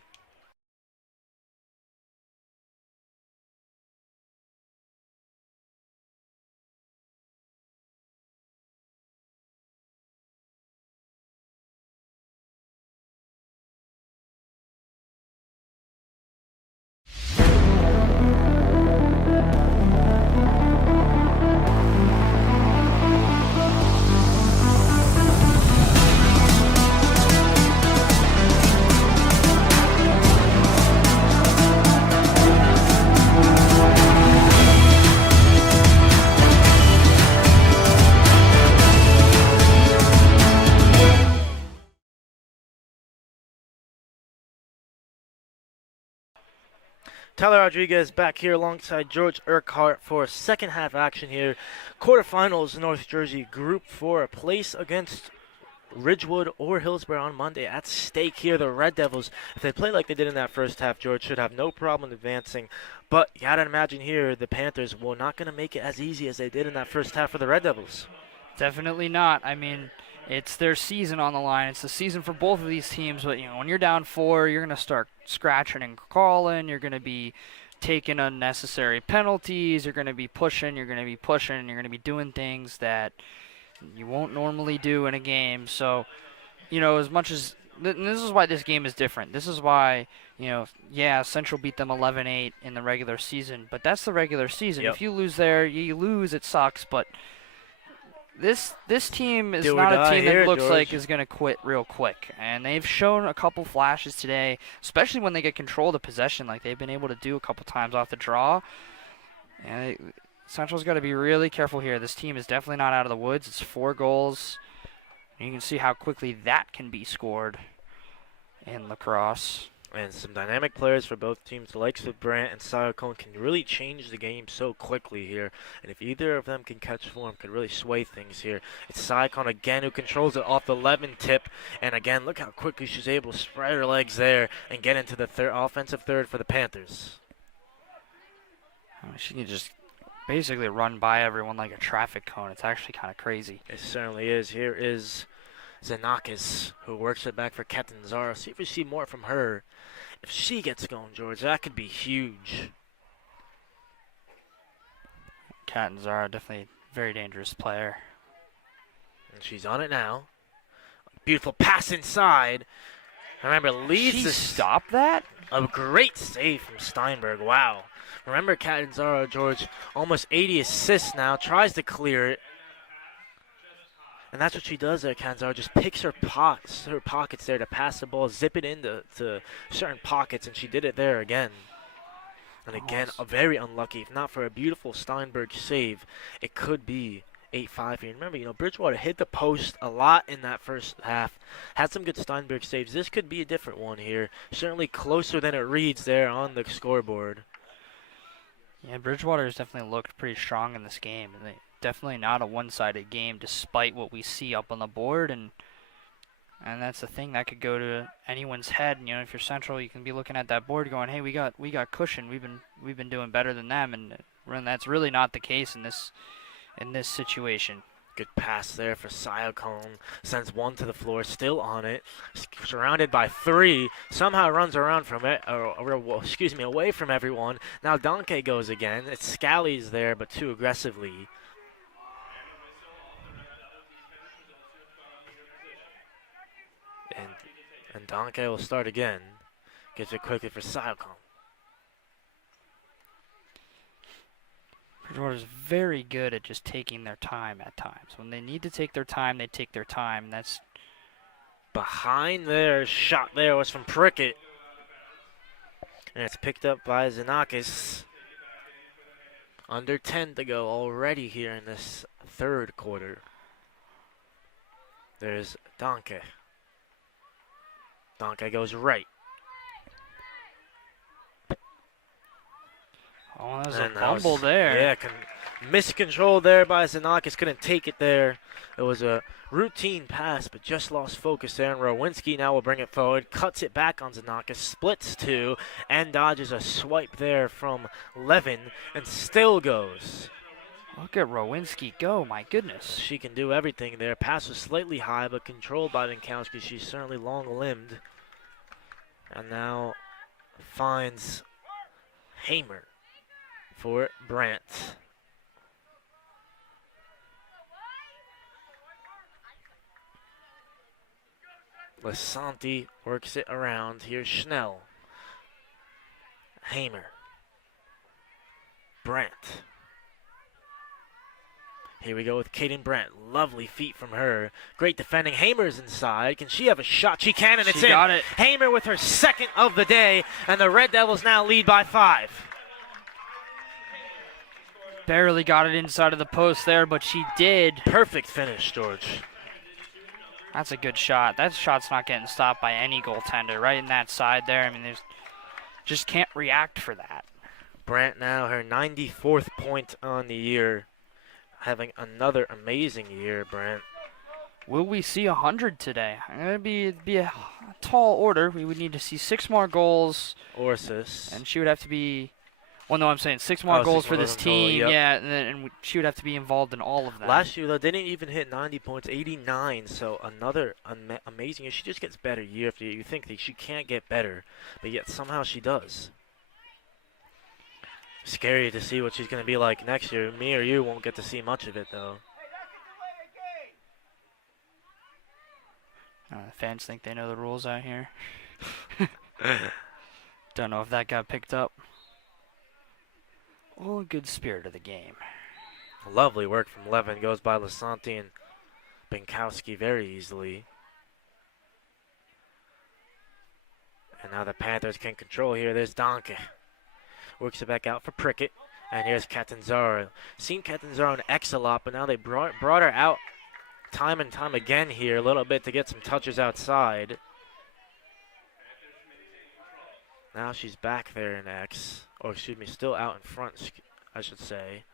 Tyler Rodriguez back here alongside George Urquhart for second half action here. Quarterfinals, North Jersey Group 4, a place against Ridgewood or Hillsborough on Monday at stake here. The Red Devils, if they play like they did in that first half, George, should have no problem advancing. But you gotta imagine here, the Panthers were not gonna make it as easy as they did in that first half for the Red Devils. Definitely not. I mean, it's their season on the line. It's the season for both of these teams. But, when you're down 4, you're going to start scratching and crawling. You're going to be taking unnecessary penalties. You're going to be pushing. You're going to be pushing. You're going to be doing things that you won't normally do in a game. So, as much as and this is why this game is different. This is why, Central beat them 11-8 in the regular season. But that's the regular season. Yep. If you lose there, you lose. It sucks. But This team is Do or not a die team that here, looks George. like is going to quit real quick. And they've shown a couple flashes today, especially when they get control of the possession like they've been able to do a couple times off the draw. And Central's got to be really careful here. This team is definitely not out of the woods. It's 4 goals. And you can see how quickly that can be scored in Lacrosse. And some dynamic players for both teams. The likes of Brandt and Sayakon can really change the game so quickly here. And if either of them can catch form, could really sway things here. It's Sayakon again who controls it off the Levin tip. And again, look how quickly she's able to spread her legs there and get into the offensive third for the Panthers. I mean, she can just basically run by everyone like a traffic cone. It's actually kind of crazy. It certainly is. Here is Xenakis, who works it back for Catanzaro. See if we see more from her. If she gets going, George, that could be huge. Catanzaro, definitely a very dangerous player. And she's on it now. Beautiful pass inside. Remember, leads She this. stopped that? A great save from Steinberg. Wow. Remember, Catanzaro, George, almost 80 assists now. Tries to clear it. And that's what she does there, Catanzaro. Just picks her pockets there to pass the ball, zip it into certain pockets, and she did it there again. And again, very unlucky. If not for a beautiful Steinberg save, it could be 8-5 here. And remember, Bridgewater hit the post a lot in that first half. Had some good Steinberg saves. This could be a different one here. Certainly closer than it reads there on the scoreboard. Yeah, Bridgewater has definitely looked pretty strong in this game. And definitely not a one-sided game despite what we see up on the board. And that's the thing that could go to anyone's head. If you're Central, you can be looking at that board going, hey, we got cushion. We've been doing better than them. And that's really not the case in this situation. Good pass there for Siocone. Sends one to the floor, still on it. Surrounded by three. Somehow runs around from it, away from everyone. Now Donkey goes again. It's Scally's there, but too aggressively. And Donkey will start again. Gets it quickly for Siocone. Bridgewater's very good at just taking their time at times. When they need to take their time, they take their time. That's behind there. Shot there was from Prickett. And it's picked up by Xenakis. Under 10 to go already here in this third quarter. There's Donkey. Donkey goes right. Oh, there's a fumble there. Yeah, miscontrol there by Xenakis. Couldn't take it there. It was a routine pass, but just lost focus there. And Rowinski now will bring it forward. Cuts it back on Xenakis. Splits two. And dodges a swipe there from Levin. And still goes. Look at Rowinski go. My goodness. She can do everything there. Pass was slightly high, but controlled by Winkowski. She's certainly long-limbed. And now finds Hamer for Brandt. Lasanti works it around. Here's Schnell. Hamer. Brandt. Here we go with Kaden Brandt. Lovely feet from her. Great defending. Hamer's inside. Can she have a shot? She can, and it's in. She got it. Hamer with her second of the day, and the Red Devils now lead by 5. Barely got it inside of the post there, but she did. Perfect finish, George. That's a good shot. That shot's not getting stopped by any goaltender right in that side there. I mean, there's just can't react for that. Brandt now her 94th point on the year. Having another amazing year, Brandt. Will we see 100 today? It'd be a tall order. We would need to see 6 more goals. Or assists. And she would have to be... Well, no, I'm saying 6 more goals for this team. Yep. Yeah, and she would have to be involved in all of that. Last year, though, they didn't even hit 90 points, 89. So another amazing year. She just gets better year after year. You think that she can't get better, but yet somehow she does. Scary to see what she's going to be like next year. Me or you won't get to see much of it, though. Fans think they know the rules out here. Don't know if that got picked up. All in good spirit of the game. Lovely work from Levin. Goes by Lasanti and Binkowski very easily. And now the Panthers can control here. There's Donkey. Works it back out for Prickett. And here's Catanzaro. Seen Catanzaro in X a lot, but now they brought her out time and time again here a little bit to get some touches outside. Now she's back there in X. Or excuse me, still out in front, I should say.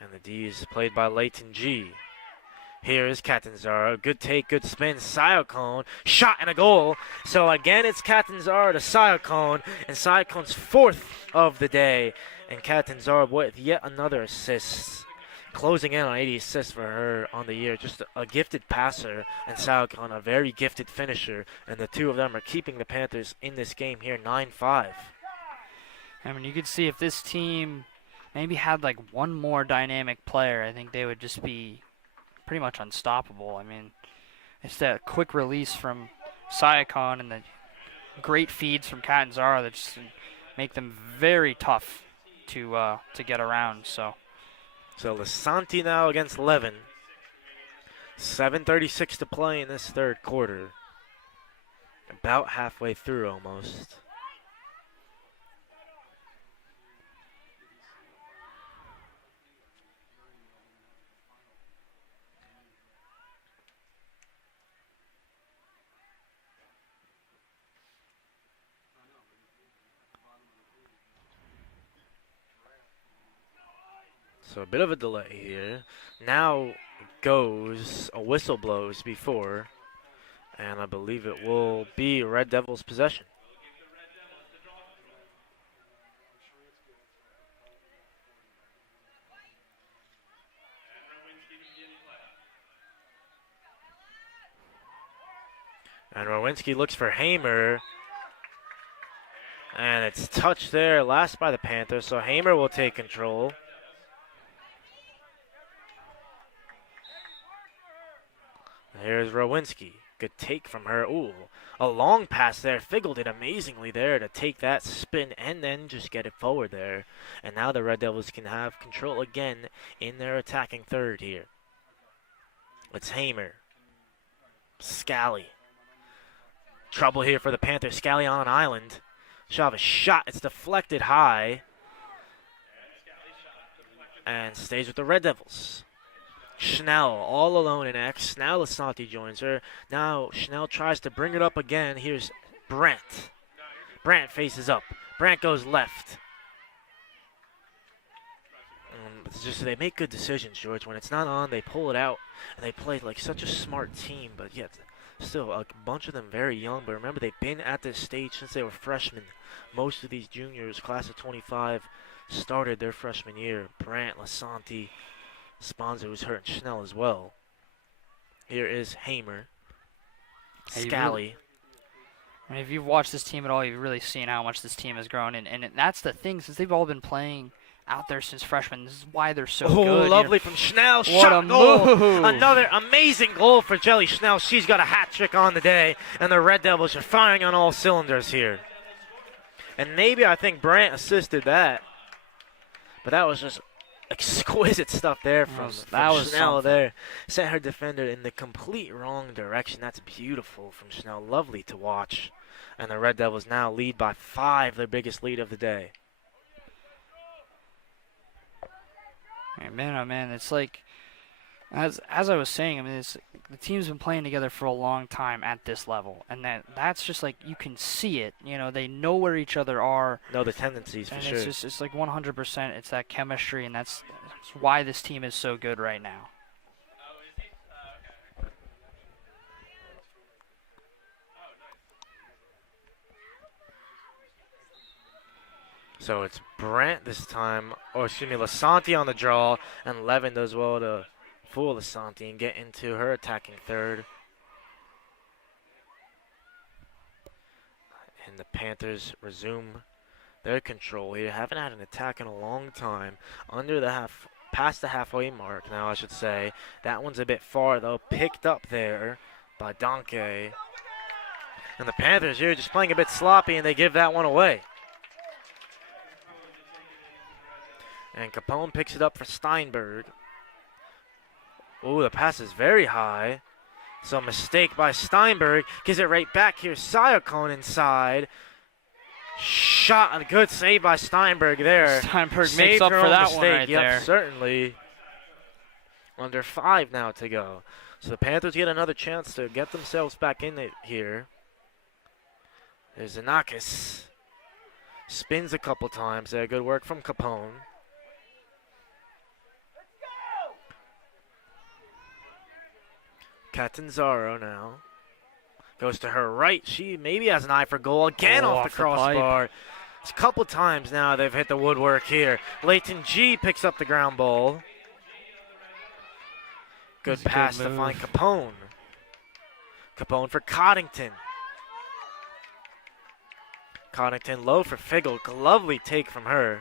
And the D is played by Leighton G. Here is Catanzaro. Good take, good spin. Siocone. Shot and a goal. So again, it's Catanzaro to Siocone. And Siocone's 4th of the day. And Catanzaro with yet another assist. Closing in on 80 assists for her on the year. Just a gifted passer. And Siocone, a very gifted finisher. And the two of them are keeping the Panthers in this game here 9-5. I mean, you could see if this team maybe had like one more dynamic player, I think they would just be pretty much unstoppable. I mean, it's that quick release from Siocon and the great feeds from Catanzaro that just make them very tough to get around. So Lasanti now against Levin. 7:36 to play in this third quarter. About halfway through almost. So a bit of a delay here. Now goes, a whistle blows before, and I believe it will be Red Devils' possession. And Rowinski looks for Hamer. And it's touched there, last by the Panthers, so Hamer will take control. Here's Rowinski. Good take from her. Ooh, a long pass there. Figgle did amazingly there to take that spin and then just get it forward there. And now the Red Devils can have control again in their attacking third here. It's Hamer. Scally. Trouble here for the Panthers. Scally on an island. Shove a shot. It's deflected high. And stays with the Red Devils. Schnell all alone in X. Now Lasanti joins her. Now Schnell tries to bring it up again. Here's Brandt. Brandt faces up. Brandt goes left. It's just they make good decisions, George. When it's not on, they pull it out. And they play like such a smart team. But yet, still, a bunch of them very young. But remember, they've been at this stage since they were freshmen. Most of these juniors, class of 25, started their freshman year. Brandt, Lasanti, Sponza was hurt, and Schnell as well. Here is Hamer. Scally. I mean, if you've watched this team at all, you've really seen how much this team has grown. And that's the thing, since they've all been playing out there since freshmen, this is why they're so good. Lovely from Schnell. What Shot a goal. move. Another amazing goal for Jelly Schnell. She's got a hat trick on the day, and the Red Devils are firing on all cylinders here. And maybe I think Brandt assisted that. But that was just exquisite stuff there from Schnell something. there. Sent her defender in the complete wrong direction. That's beautiful from Schnell. Lovely to watch. And the Red Devils now lead by 5, their biggest lead of the day. Man, oh man, it's like, as I was saying, I mean, the team's been playing together for a long time at this level, and that's just like, you can see it. You know, they know where each other are. Know the tendencies for and sure. It's like 100%. It's that chemistry, and that's why this team is so good right now. So it's Brandt this time, or excuse me, Lasanti on the draw, and Levin does well to fool Lasanti and get into her attacking third. And the Panthers resume their control here. Haven't had an attack in a long time. Past the halfway mark now, I should say. That one's a bit far though. Picked up there by Donkey. And the Panthers here just playing a bit sloppy, and they give that one away. And Capone picks it up for Steinberg. Ooh, the pass is very high. So mistake by Steinberg. Gives it right back here. Siocone inside. Shot, a good save by Steinberg there. Steinberg Saved makes up her for own that mistake. one right Yep, there. certainly. Under 5 now to go. So the Panthers get another chance to get themselves back in it here. There's Zanakis. Spins a couple times there. Good work from Capone. Catanzaro now. Goes to her right. She maybe has an eye for goal. Again off the pipe. crossbar. It's a couple times now they've hit the woodwork here. Leighton G picks up the ground ball. Good pass to find Capone. Capone for Coddington. Coddington low for Figgle. Lovely take from her.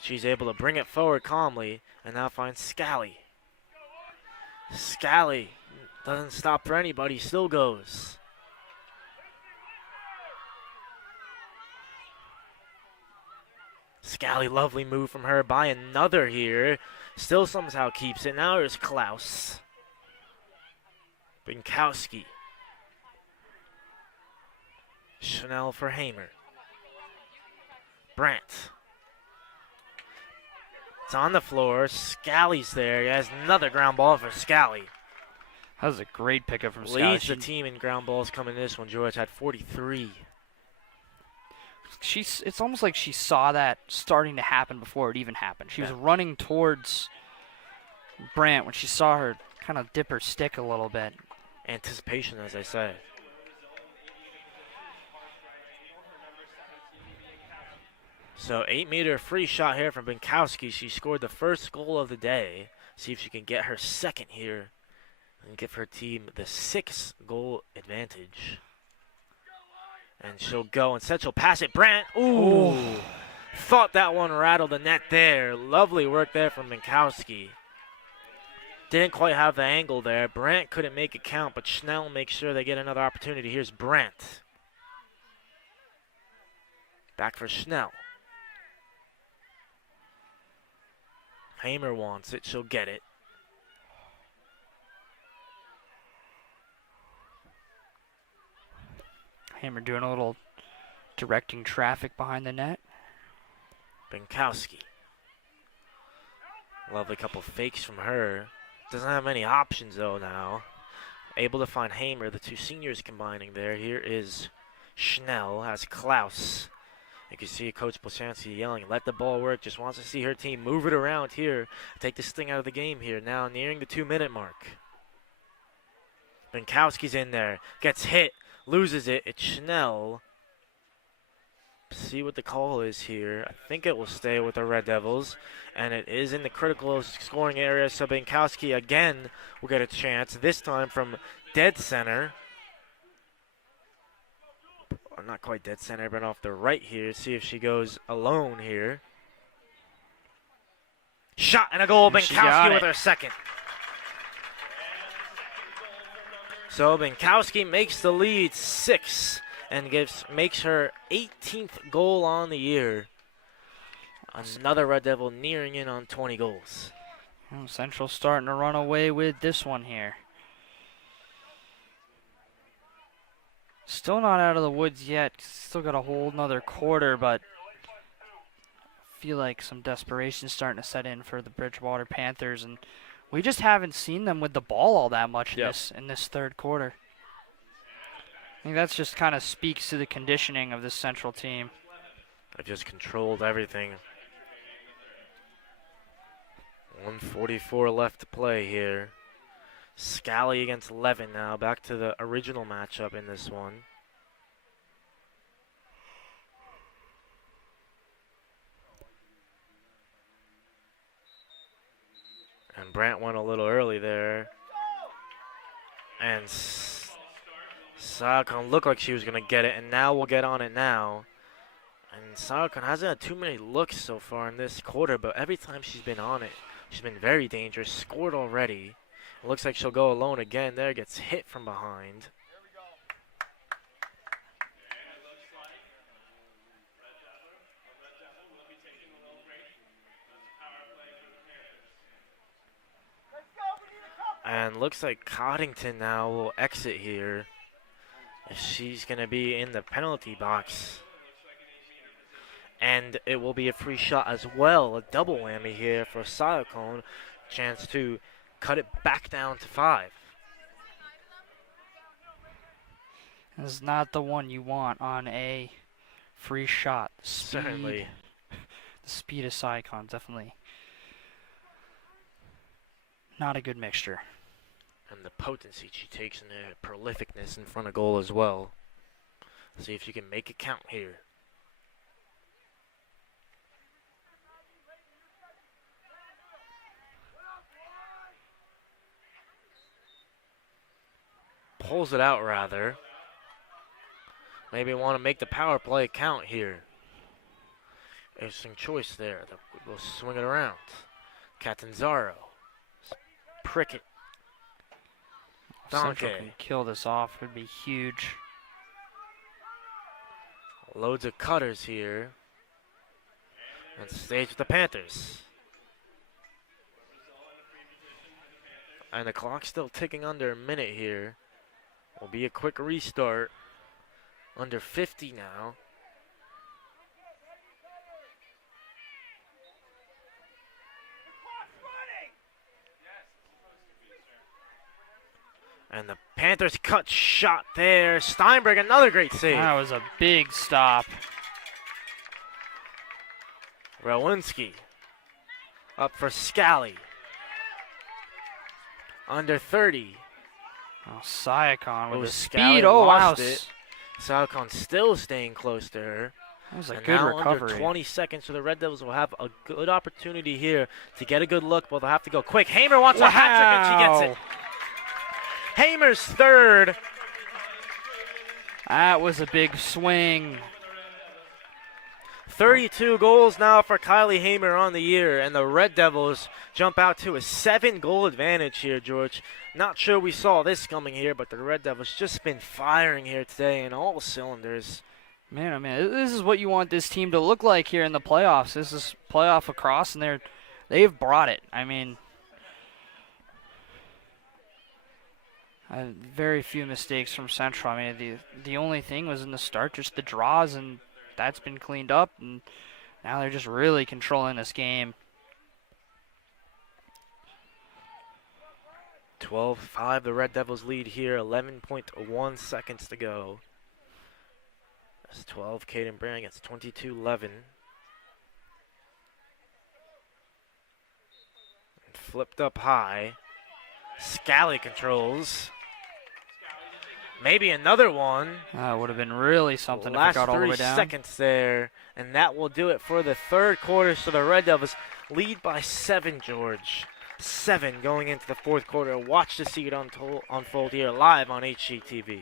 She's able to bring it forward calmly and now finds Scally. Scally doesn't stop for anybody, still goes. Scally, lovely move from her by another here. Still somehow keeps it. Now here's Klaus. Binkowski. Chanel for Hamer. Brandt. It's on the floor. Scally's there. He has another ground ball for Scally. That was a great pickup from Scally. Leads the team in ground balls coming in this one. George had 43. It's almost like she saw that starting to happen before it even happened. She was running towards Brandt when she saw her kind of dip her stick a little bit. Anticipation, as I say. So 8-meter free shot here from Binkowski. She scored the first goal of the day. See if she can get her second here and give her team the 6-goal advantage. And she'll go. Instead, she'll pass it. Brandt. Ooh. Thought that one rattled the net there. Lovely work there from Binkowski. Didn't quite have the angle there. Brandt couldn't make it count, but Schnell makes sure they get another opportunity. Here's Brandt. Back for Schnell. Hamer wants it. She'll get it. Hamer doing a little directing traffic behind the net. Binkowski. Lovely couple fakes from her. Doesn't have many options, though, now. Able to find Hamer, the two seniors combining there. Here is Schnell, has Klaus. You can see Coach Plachansky yelling, let the ball work, just wants to see her team move it around here, take this thing out of the game here. Now nearing the 2-minute mark. Binkowski's in there, gets hit, loses it. It's Schnell. See what the call is here. I think it will stay with the Red Devils, and it is in the critical scoring area, so Binkowski again will get a chance, this time from dead center. Or not quite dead center, but off the right here. See if she goes alone here. Shot and a goal. Binkowski with her second. So Binkowski makes the lead 6 and makes her 18th goal on the year. Another Red Devil nearing in on 20 goals. Well, Central starting to run away with this one here. Still not out of the woods yet. Still got a whole nother quarter, but I feel like some desperation starting to set in for the Bridgewater Panthers, and we just haven't seen them with the ball all that much in this third quarter. I think that's just kind of speaks to the conditioning of this Central team. They just controlled everything. 1:44 left to play here. Scally against Levin now. Back to the original matchup in this one. And Brandt went a little early there. And Sayakon looked like she was going to get it, and now we'll get on it now. And Sayakon hasn't had too many looks so far in this quarter, but every time she's been on it, she's been very dangerous, scored already. It looks like she'll go alone again there, gets hit from behind. And looks like Coddington now will exit here. She's going to be in the penalty box. And it will be a free shot as well. A double whammy here for Sayakon. Chance to cut it back down to 5. This is not the one you want on a free shot. Certainly. The speed of Sayakon, definitely not a good mixture. And the potency she takes and the prolificness in front of goal as well. See if she can make it count here. Pulls it out rather. Maybe want to make the power play count here. Interesting choice there. We'll swing it around. Catanzaro. Prickett. Central Donkey. can kill this off. It would be huge. Loads of cutters here. And stage with the Panthers. And the clock's still ticking under a minute here. Will be a quick restart. Under 50 now. And the Panthers cut shot there. Steinberg, another great save. That was a big stop. Rowinski up for Scally. Under 30. Oh, Sayakon with the Scally speed. Oh, wow. lost it. Sayakon still staying close to her. That was a And good now recovery. under 20 seconds, so the Red Devils will have a good opportunity here to get a good look, but they'll have to go quick. Hamer wants a hat trick, and she gets it. Hamer's third. That was a big swing. 32 goals now for Kylie Hamer on the year, and the Red Devils jump out to a 7-goal advantage here, George. Not sure we saw this coming here, but the Red Devils just been firing here today in all cylinders. Man, oh man, this is what you want this team to look like here in the playoffs. This is playoff lacrosse, and they've brought it. I mean, very few mistakes from Central. I mean, the only thing was in the start, just the draws, and that's been cleaned up, and now they're just really controlling this game. 12-5, the Red Devils lead here, 11.1 seconds to go. That's 12, Caden Brand gets 22-11. Flipped up high. Scally controls. Maybe another one. Would have been really something if it Last got all the 3 way down. seconds there, and that will do it for the third quarter. So the Red Devils lead by 7, George. 7 going into the fourth quarter. Watch to see it unfold here live on HGTV.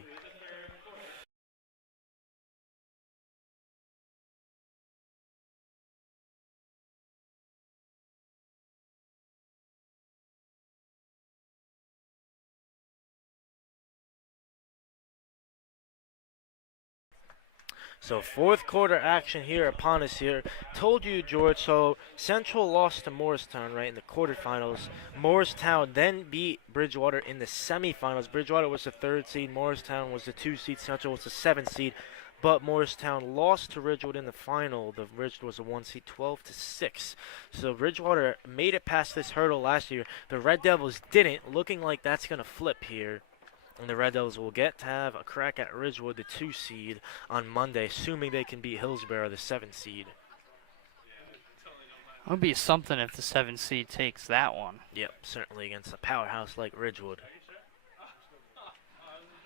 So fourth quarter action here upon us here. Told you, George, so Central lost to Morristown, right, in the quarterfinals. Morristown then beat Bridgewater in the semifinals. Bridgewater was the 3rd seed. Morristown was the 2 seed. Central was the 7th seed. But Morristown lost to Ridgewood in the final. The Ridgewood was a 1 seed, 12-6. So Bridgewater made it past this hurdle last year. The Red Devils didn't. Looking like that's going to flip here. And the Red Devils will get to have a crack at Ridgewood, the 2 seed, on Monday, assuming they can beat Hillsborough, the 7 seed. It would be something if the 7 seed takes that one. Yep, certainly against a powerhouse like Ridgewood.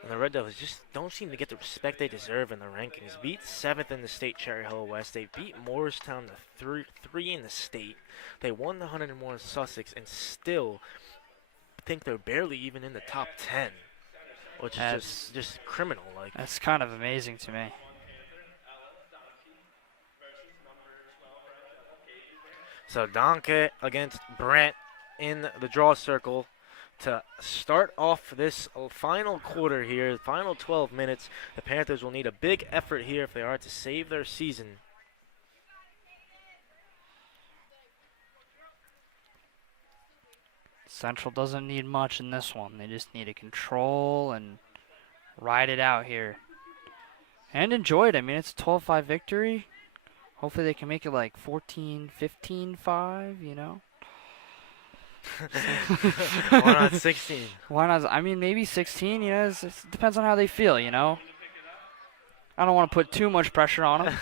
And the Red Devils just don't seem to get the respect they deserve in the rankings. Beat 7th in the state, Cherry Hill West. They beat Morristown, the 3 in the state. They won the Hunterdon in Sussex, and still think they're barely even in the top 10. Which is just criminal. That's kind of amazing to me. So Donkey against Brent in the draw circle to start off this final quarter here, final 12 minutes. The Panthers will need a big effort here if they are to save their season. Central doesn't need much in this one. They just need to control and ride it out here. And enjoy it. I mean, it's a 12-5 victory. Hopefully they can make it like 14, 15-5, you know? Why not 16? Why not? I mean, maybe 16, you know? It depends on how they feel, you know? I don't want to put too much pressure on them.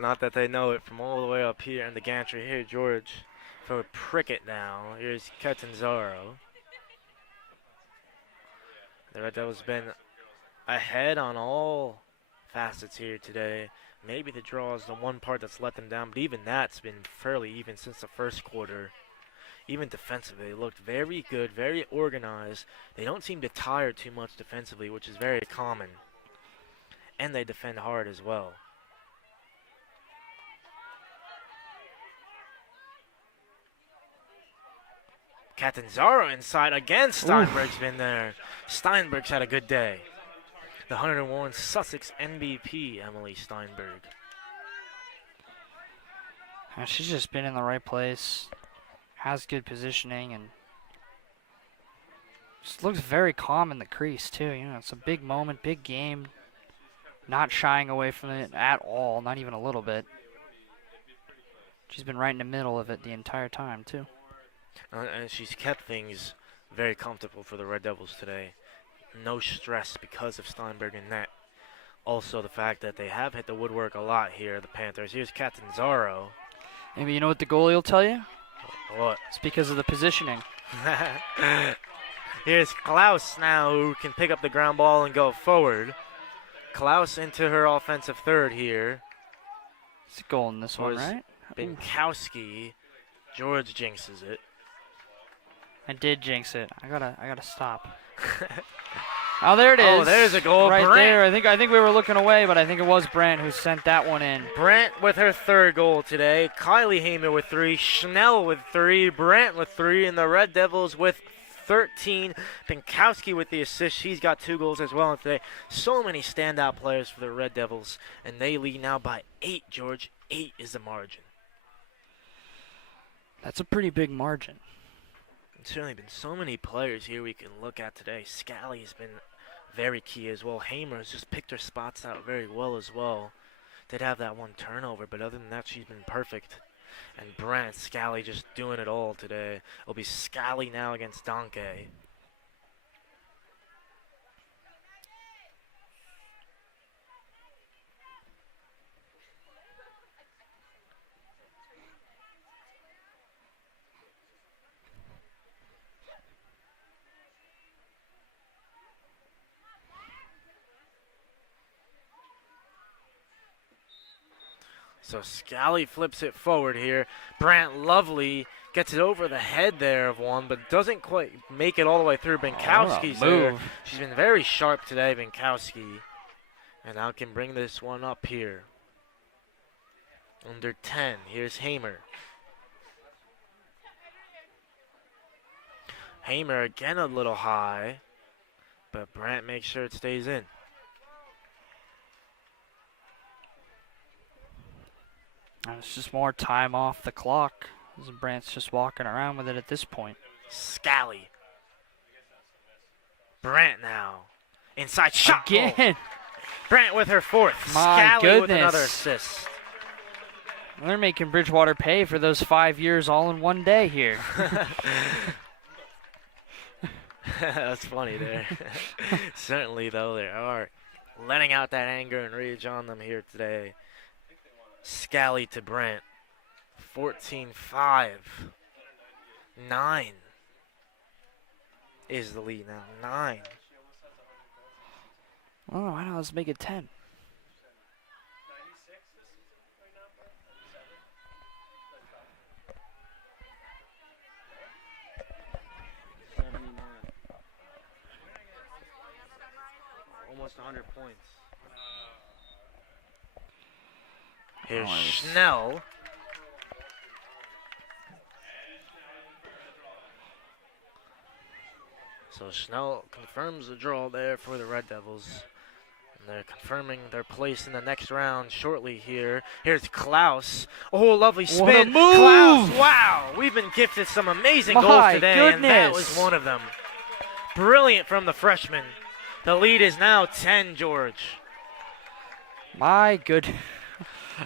Not that they know it from all the way up here in the gantry. Here, George. For Prickett now. Here's Catanzaro. The Red Devils been ahead on all facets here today. Maybe the draw is the one part that's let them down, but even that's been fairly even since the first quarter. Even defensively, they looked very good, very organized. They don't seem to tire too much defensively, which is very common. And they defend hard as well. Catanzaro inside again. Steinberg's been there. Steinberg's had a good day. The 101 Sussex MVP, Emily Steinberg. She's just been in the right place. Has good positioning and just looks very calm in the crease too. You know, it's a big moment, big game. Not shying away from it at all, not even a little bit. She's been right in the middle of it the entire time too. And she's kept things very comfortable for the Red Devils today. No stress because of Steinberg in net. Also the fact that they have hit the woodwork a lot here, the Panthers. Here's Catanzaro. Maybe you know what the goalie will tell you? What? It's because of the positioning. Here's Klaus now, who can pick up the ground ball and go forward. Klaus into her offensive third here. It's a goal in this one, right? Binkowski. George jinxes it. I did jinx it. I gotta stop. Oh, there it is. Oh, there's a goal. Right Brant. there. I think we were looking away, but I think it was Brant who sent that one in. Brant with her third goal today. Kylie Hamer with 3. Schnell with 3. Brant with 3. And the Red Devils with 13. Binkowski with the assist. She's got 2 goals as well today. So many standout players for the Red Devils. And they lead now by 8, George. 8 is the margin. That's a pretty big margin. There's certainly been so many players here we can look at today. Scally has been very key as well. Hamer has just picked her spots out very well as well. Did have that one turnover, but other than that, she's been perfect. And Brant, Scally just doing it all today. It'll be Scally now against Donkey. So Scally flips it forward here. Brant Lovely gets it over the head there of one, but doesn't quite make it all the way through. Binkowski's there. She's been very sharp today, Binkowski. And now can bring this one up here. Under 10. Here's Hamer. Hamer again a little high, but Brant makes sure it stays in. It's just more time off the clock. Brant's just walking around with it at this point. Scally. Brant now. Inside shot. Again. Goal. Brant with her 4th. My Scally with goodness. another assist. They're making Bridgewater pay for those 5 years all in one day here. That's funny there. Certainly, though, they are letting out that anger and rage on them here today. Scally to Brant. 14-5. 9 is the lead now. 9. Oh, why not? Let's make it 10. Almost 100 points. Here's Schnell. So Schnell confirms the draw there for the Red Devils. And they're confirming their place in the next round shortly here. Here's Klaus. Oh, lovely spin. What a move! Klaus, wow. We've been gifted some amazing goals today, and that was one of them. Brilliant from the freshman. The lead is now 10, George. My good.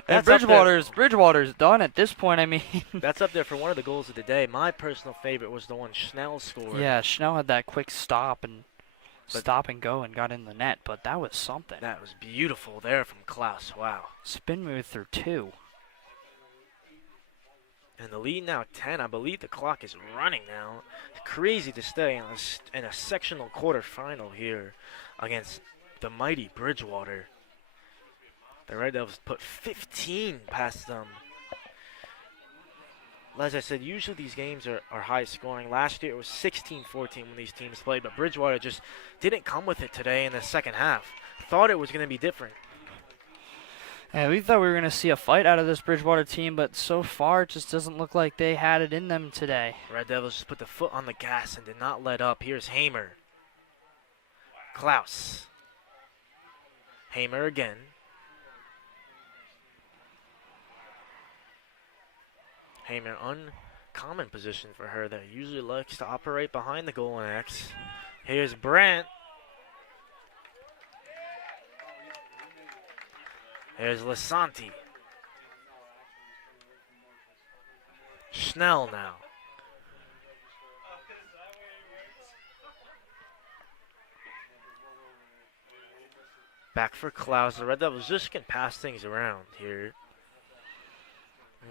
And Bridgewater's done at this point. I mean, that's up there for one of the goals of the day. My personal favorite was the one Schnell scored. Yeah, Schnell had that quick stop and go and got in the net, but that was something. That was beautiful there from Klaus. Wow. Spin move through 2. And the lead now 10. I believe the clock is running now. It's crazy to stay in a sectional quarterfinal here against the mighty Bridgewater. The Red Devils put 15 past them. As I said, usually these games are high scoring. Last year it was 16-14 when these teams played, but Bridgewater just didn't come with it today in the second half. Thought it was going to be different. Yeah, we thought we were going to see a fight out of this Bridgewater team, but so far it just doesn't look like they had it in them today. Red Devils just put the foot on the gas and did not let up. Here's Hamer. Klaus. Hamer again. Hamer, uncommon position for her that usually likes to operate behind the goal X. Here's Brandt. Here's Lasanti. Schnell now. Back for Klaus. The Red Devils just can pass things around here.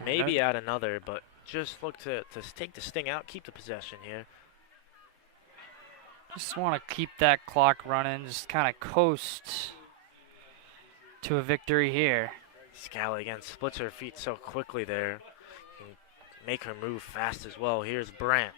Maybe add another, but just look to take the sting out, keep the possession here. Just want to keep that clock running, just kind of coast to a victory here. Scally again splits her feet so quickly there. Can make her move fast as well. Here's Brandt.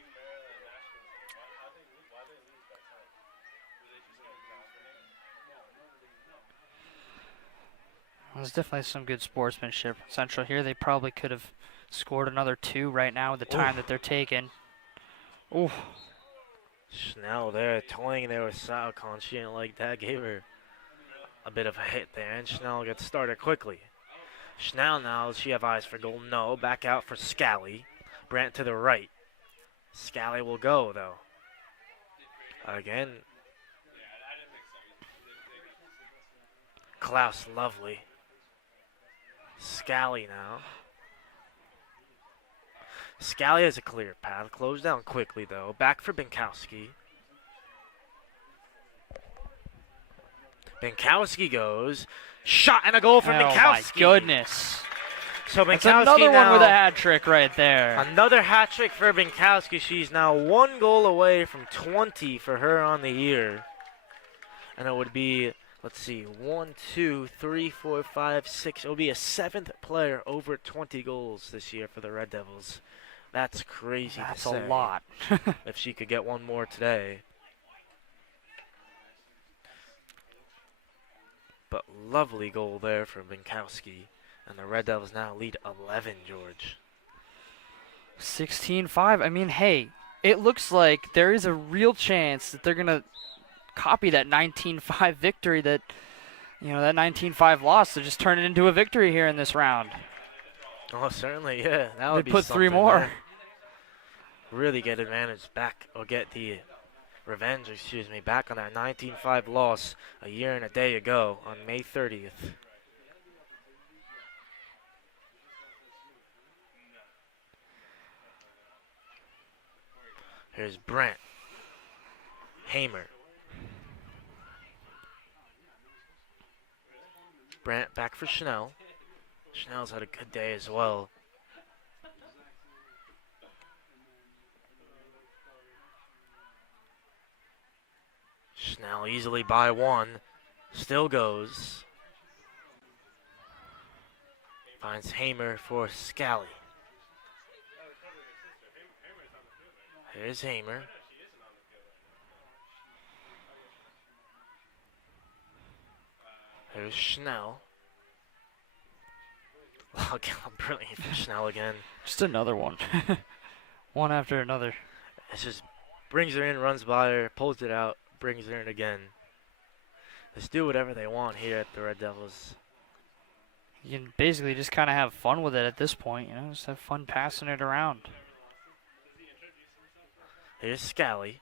There's definitely some good sportsmanship. Central here, they probably could have scored another 2 right now with the time that they're taking. Ooh. Schnell there, toying there with Salcon. She didn't like that, gave her a bit of a hit there, and Schnell gets started quickly. Schnell now, does she have eyes for goal? No, back out for Scally. Brandt to the right. Scally will go, though. Again. Klaus, lovely. Scally now. Scally has a clear path. Closed down quickly, though. Back for Binkowski. Binkowski goes. Shot and a goal from Binkowski. Oh, my goodness. So That's Binkowski another now, one with a hat trick right there. another hat trick for Binkowski. She's now 1 goal away from 20 for her on the year. And it would be, let's see, 1, 2, 3, 4, 5, 6. It will be a 7th player over 20 goals this year for the Red Devils. That's crazy. That's to say. a lot. If she could get one more today. But lovely goal there for Binkowski. And the Red Devils now lead 11, George. 16-5. I mean, hey, it looks like there is a real chance that they're going to copy that 19-5 victory that, that 19-5 loss to just turn it into a victory here in this round. Oh, certainly, yeah. That would They be put 3 something more. there. Really get advantage back, or get the revenge, back on that 19-5 loss a year and a day ago on May 30th. Here's Brandt. Hamer. Brandt back for Schnell. Schnell's had a good day as well. Schnell easily by 1. Still goes. Finds Hamer for Scally. Here's Hamer. Here's Schnell. Look how brilliant for Schnell again. Just another one. One after another. It just brings her in, runs by her, pulls it out, brings her in again. Let's do whatever they want here at the Red Devils. You can basically just kind of have fun with it at this point, just have fun passing it around. Here's Scally.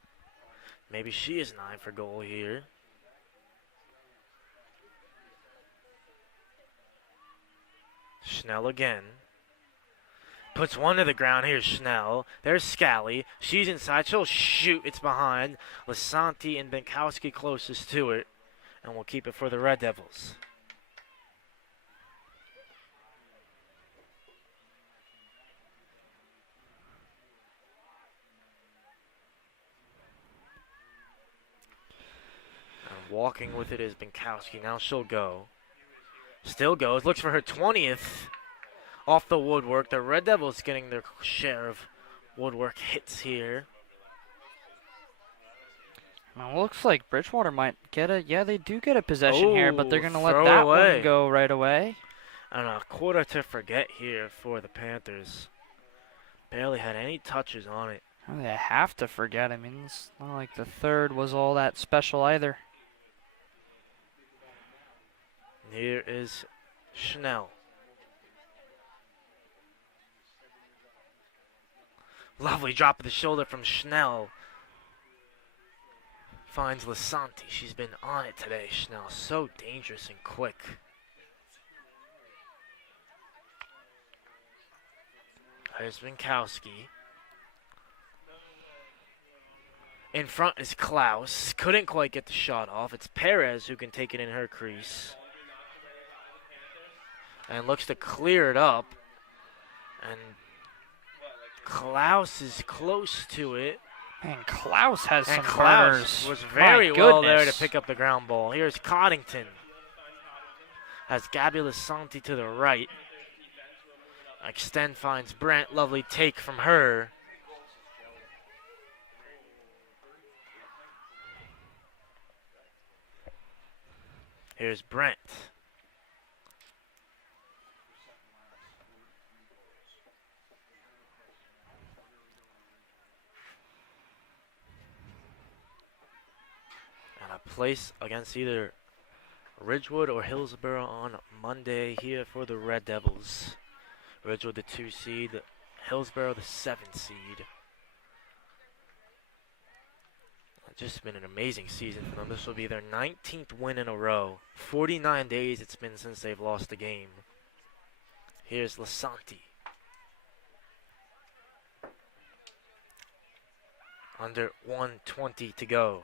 Maybe she is 9 for goal here. Schnell again. Puts one to the ground. Here's Schnell. There's Scally. She's inside. She'll shoot. It's behind. Lasanti and Binkowski closest to it. And we'll keep it for the Red Devils. Walking with it is Binkowski. Now she'll go. Still goes. Looks for her 20th. Off the woodwork. The Red Devils getting their share of woodwork hits here. Well, looks like Bridgewater might get a. Yeah, they do get a possession here, but they're going to let throw that away. one go right away. And a quarter to forget here for the Panthers. Barely had any touches on it. Oh, they have to forget. I mean, it's not like the third was all that special either. Here is Schnell. Lovely drop of the shoulder from Schnell. Finds Lasanti. She's been on it today, Schnell. So dangerous and quick. There's Binkowski. In front is Klaus. Couldn't quite get the shot off. It's Perez who can take it in her crease. And looks to clear it up. And Klaus is close to it. And Klaus has And some Klaus burners. was very well there to goodness. pick up the ground ball. Here's Coddington. Has Gabby Lasanti to the right. Extend finds Brent. Lovely take from her. Here's Brent. And a place against either Ridgewood or Hillsborough on Monday here for the Red Devils. Ridgewood the 2 seed, Hillsborough the 7 seed. Just been an amazing season for them. This will be their 19th win in a row. 49 days it's been since they've lost a game. Here's Lasanti. Under 1:20 to go.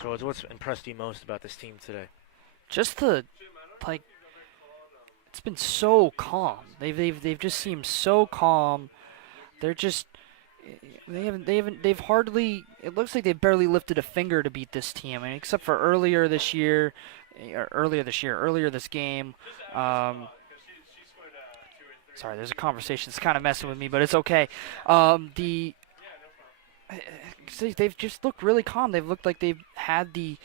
George, what's impressed you most about this team today? Just the, like, it's been so calm. They've just seemed so calm. They're just they've hardly. It looks like they've barely lifted a finger to beat this team. I mean, except for earlier this game. Sorry, there's a conversation that's kind of messing with me, but it's okay. They've just looked really calm. They've looked like they've had the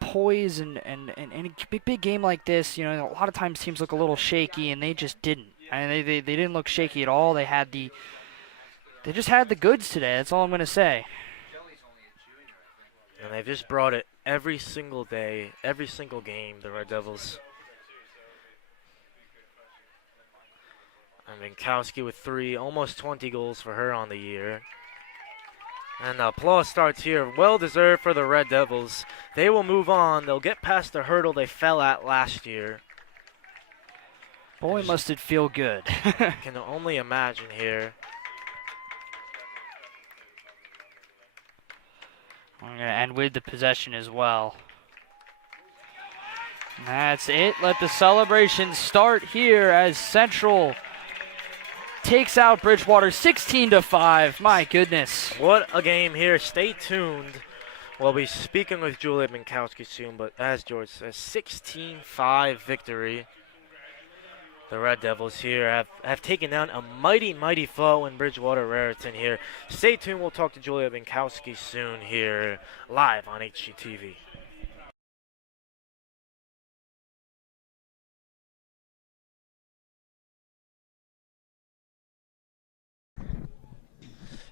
poise and in a big game like this, you know, a lot of times teams look a little shaky, and they just didn't. I mean, they didn't look shaky at all. They just had the goods today. That's all I'm going to say. And they've just brought it every single day, every single game, the Red Devils. And Binkowski with 3, almost 20 goals for her on the year. And the applause starts here. Well-deserved for the Red Devils. They will move on. They'll get past the hurdle they fell at last year. Boy, must it feel good. I can only imagine here. I'm going to end with the possession as well. And that's it. Let the celebration start here as Central takes out Bridgewater 16-5. My goodness. What a game here. Stay tuned. We'll be speaking with Julia Binkowski soon, but as George says, 16-5 victory. The Red Devils here have taken down a mighty foe in Bridgewater Raritan here. Stay tuned. We'll talk to Julia Binkowski soon here live on HGTV.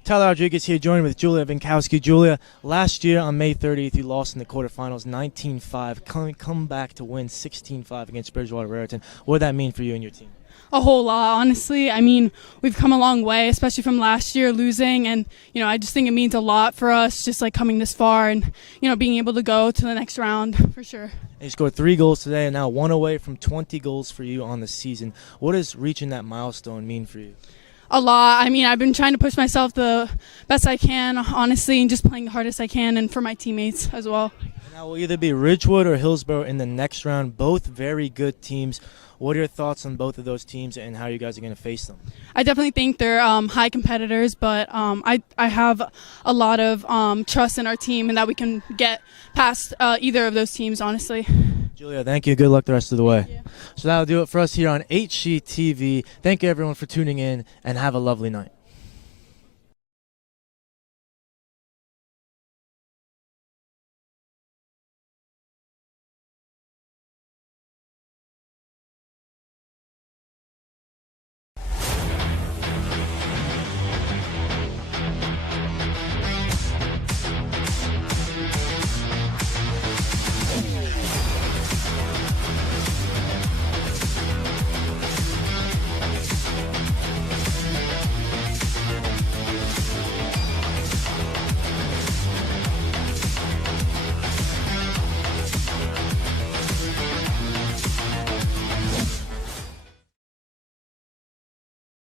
Tyler Rodriguez here, joined with Julia Binkowski. Julia, last year on May 30th, you lost in the quarterfinals 19-5. Come back to win 16-5 against Bridgewater Raritan. What did that mean for you and your team? A whole lot, honestly. I mean, we've come a long way, especially from last year losing, and I just think it means a lot for us, just like coming this far and being able to go to the next round for sure. You scored 3 goals today, and now 1 away from 20 goals for you on the season. What does reaching that milestone mean for you? A lot. I mean, I've been trying to push myself the best I can, honestly, and just playing the hardest I can, and for my teammates as well. Now will either be Ridgewood or Hillsborough in the next round, both very good teams. What are your thoughts on both of those teams and how you guys are going to face them? I definitely think they're high competitors, but I have a lot of trust in our team and that we can get past either of those teams, honestly. Julia, thank you. Good luck the rest of the way. So that'll do it for us here on HGTV. Thank you, everyone, for tuning in, and have a lovely night.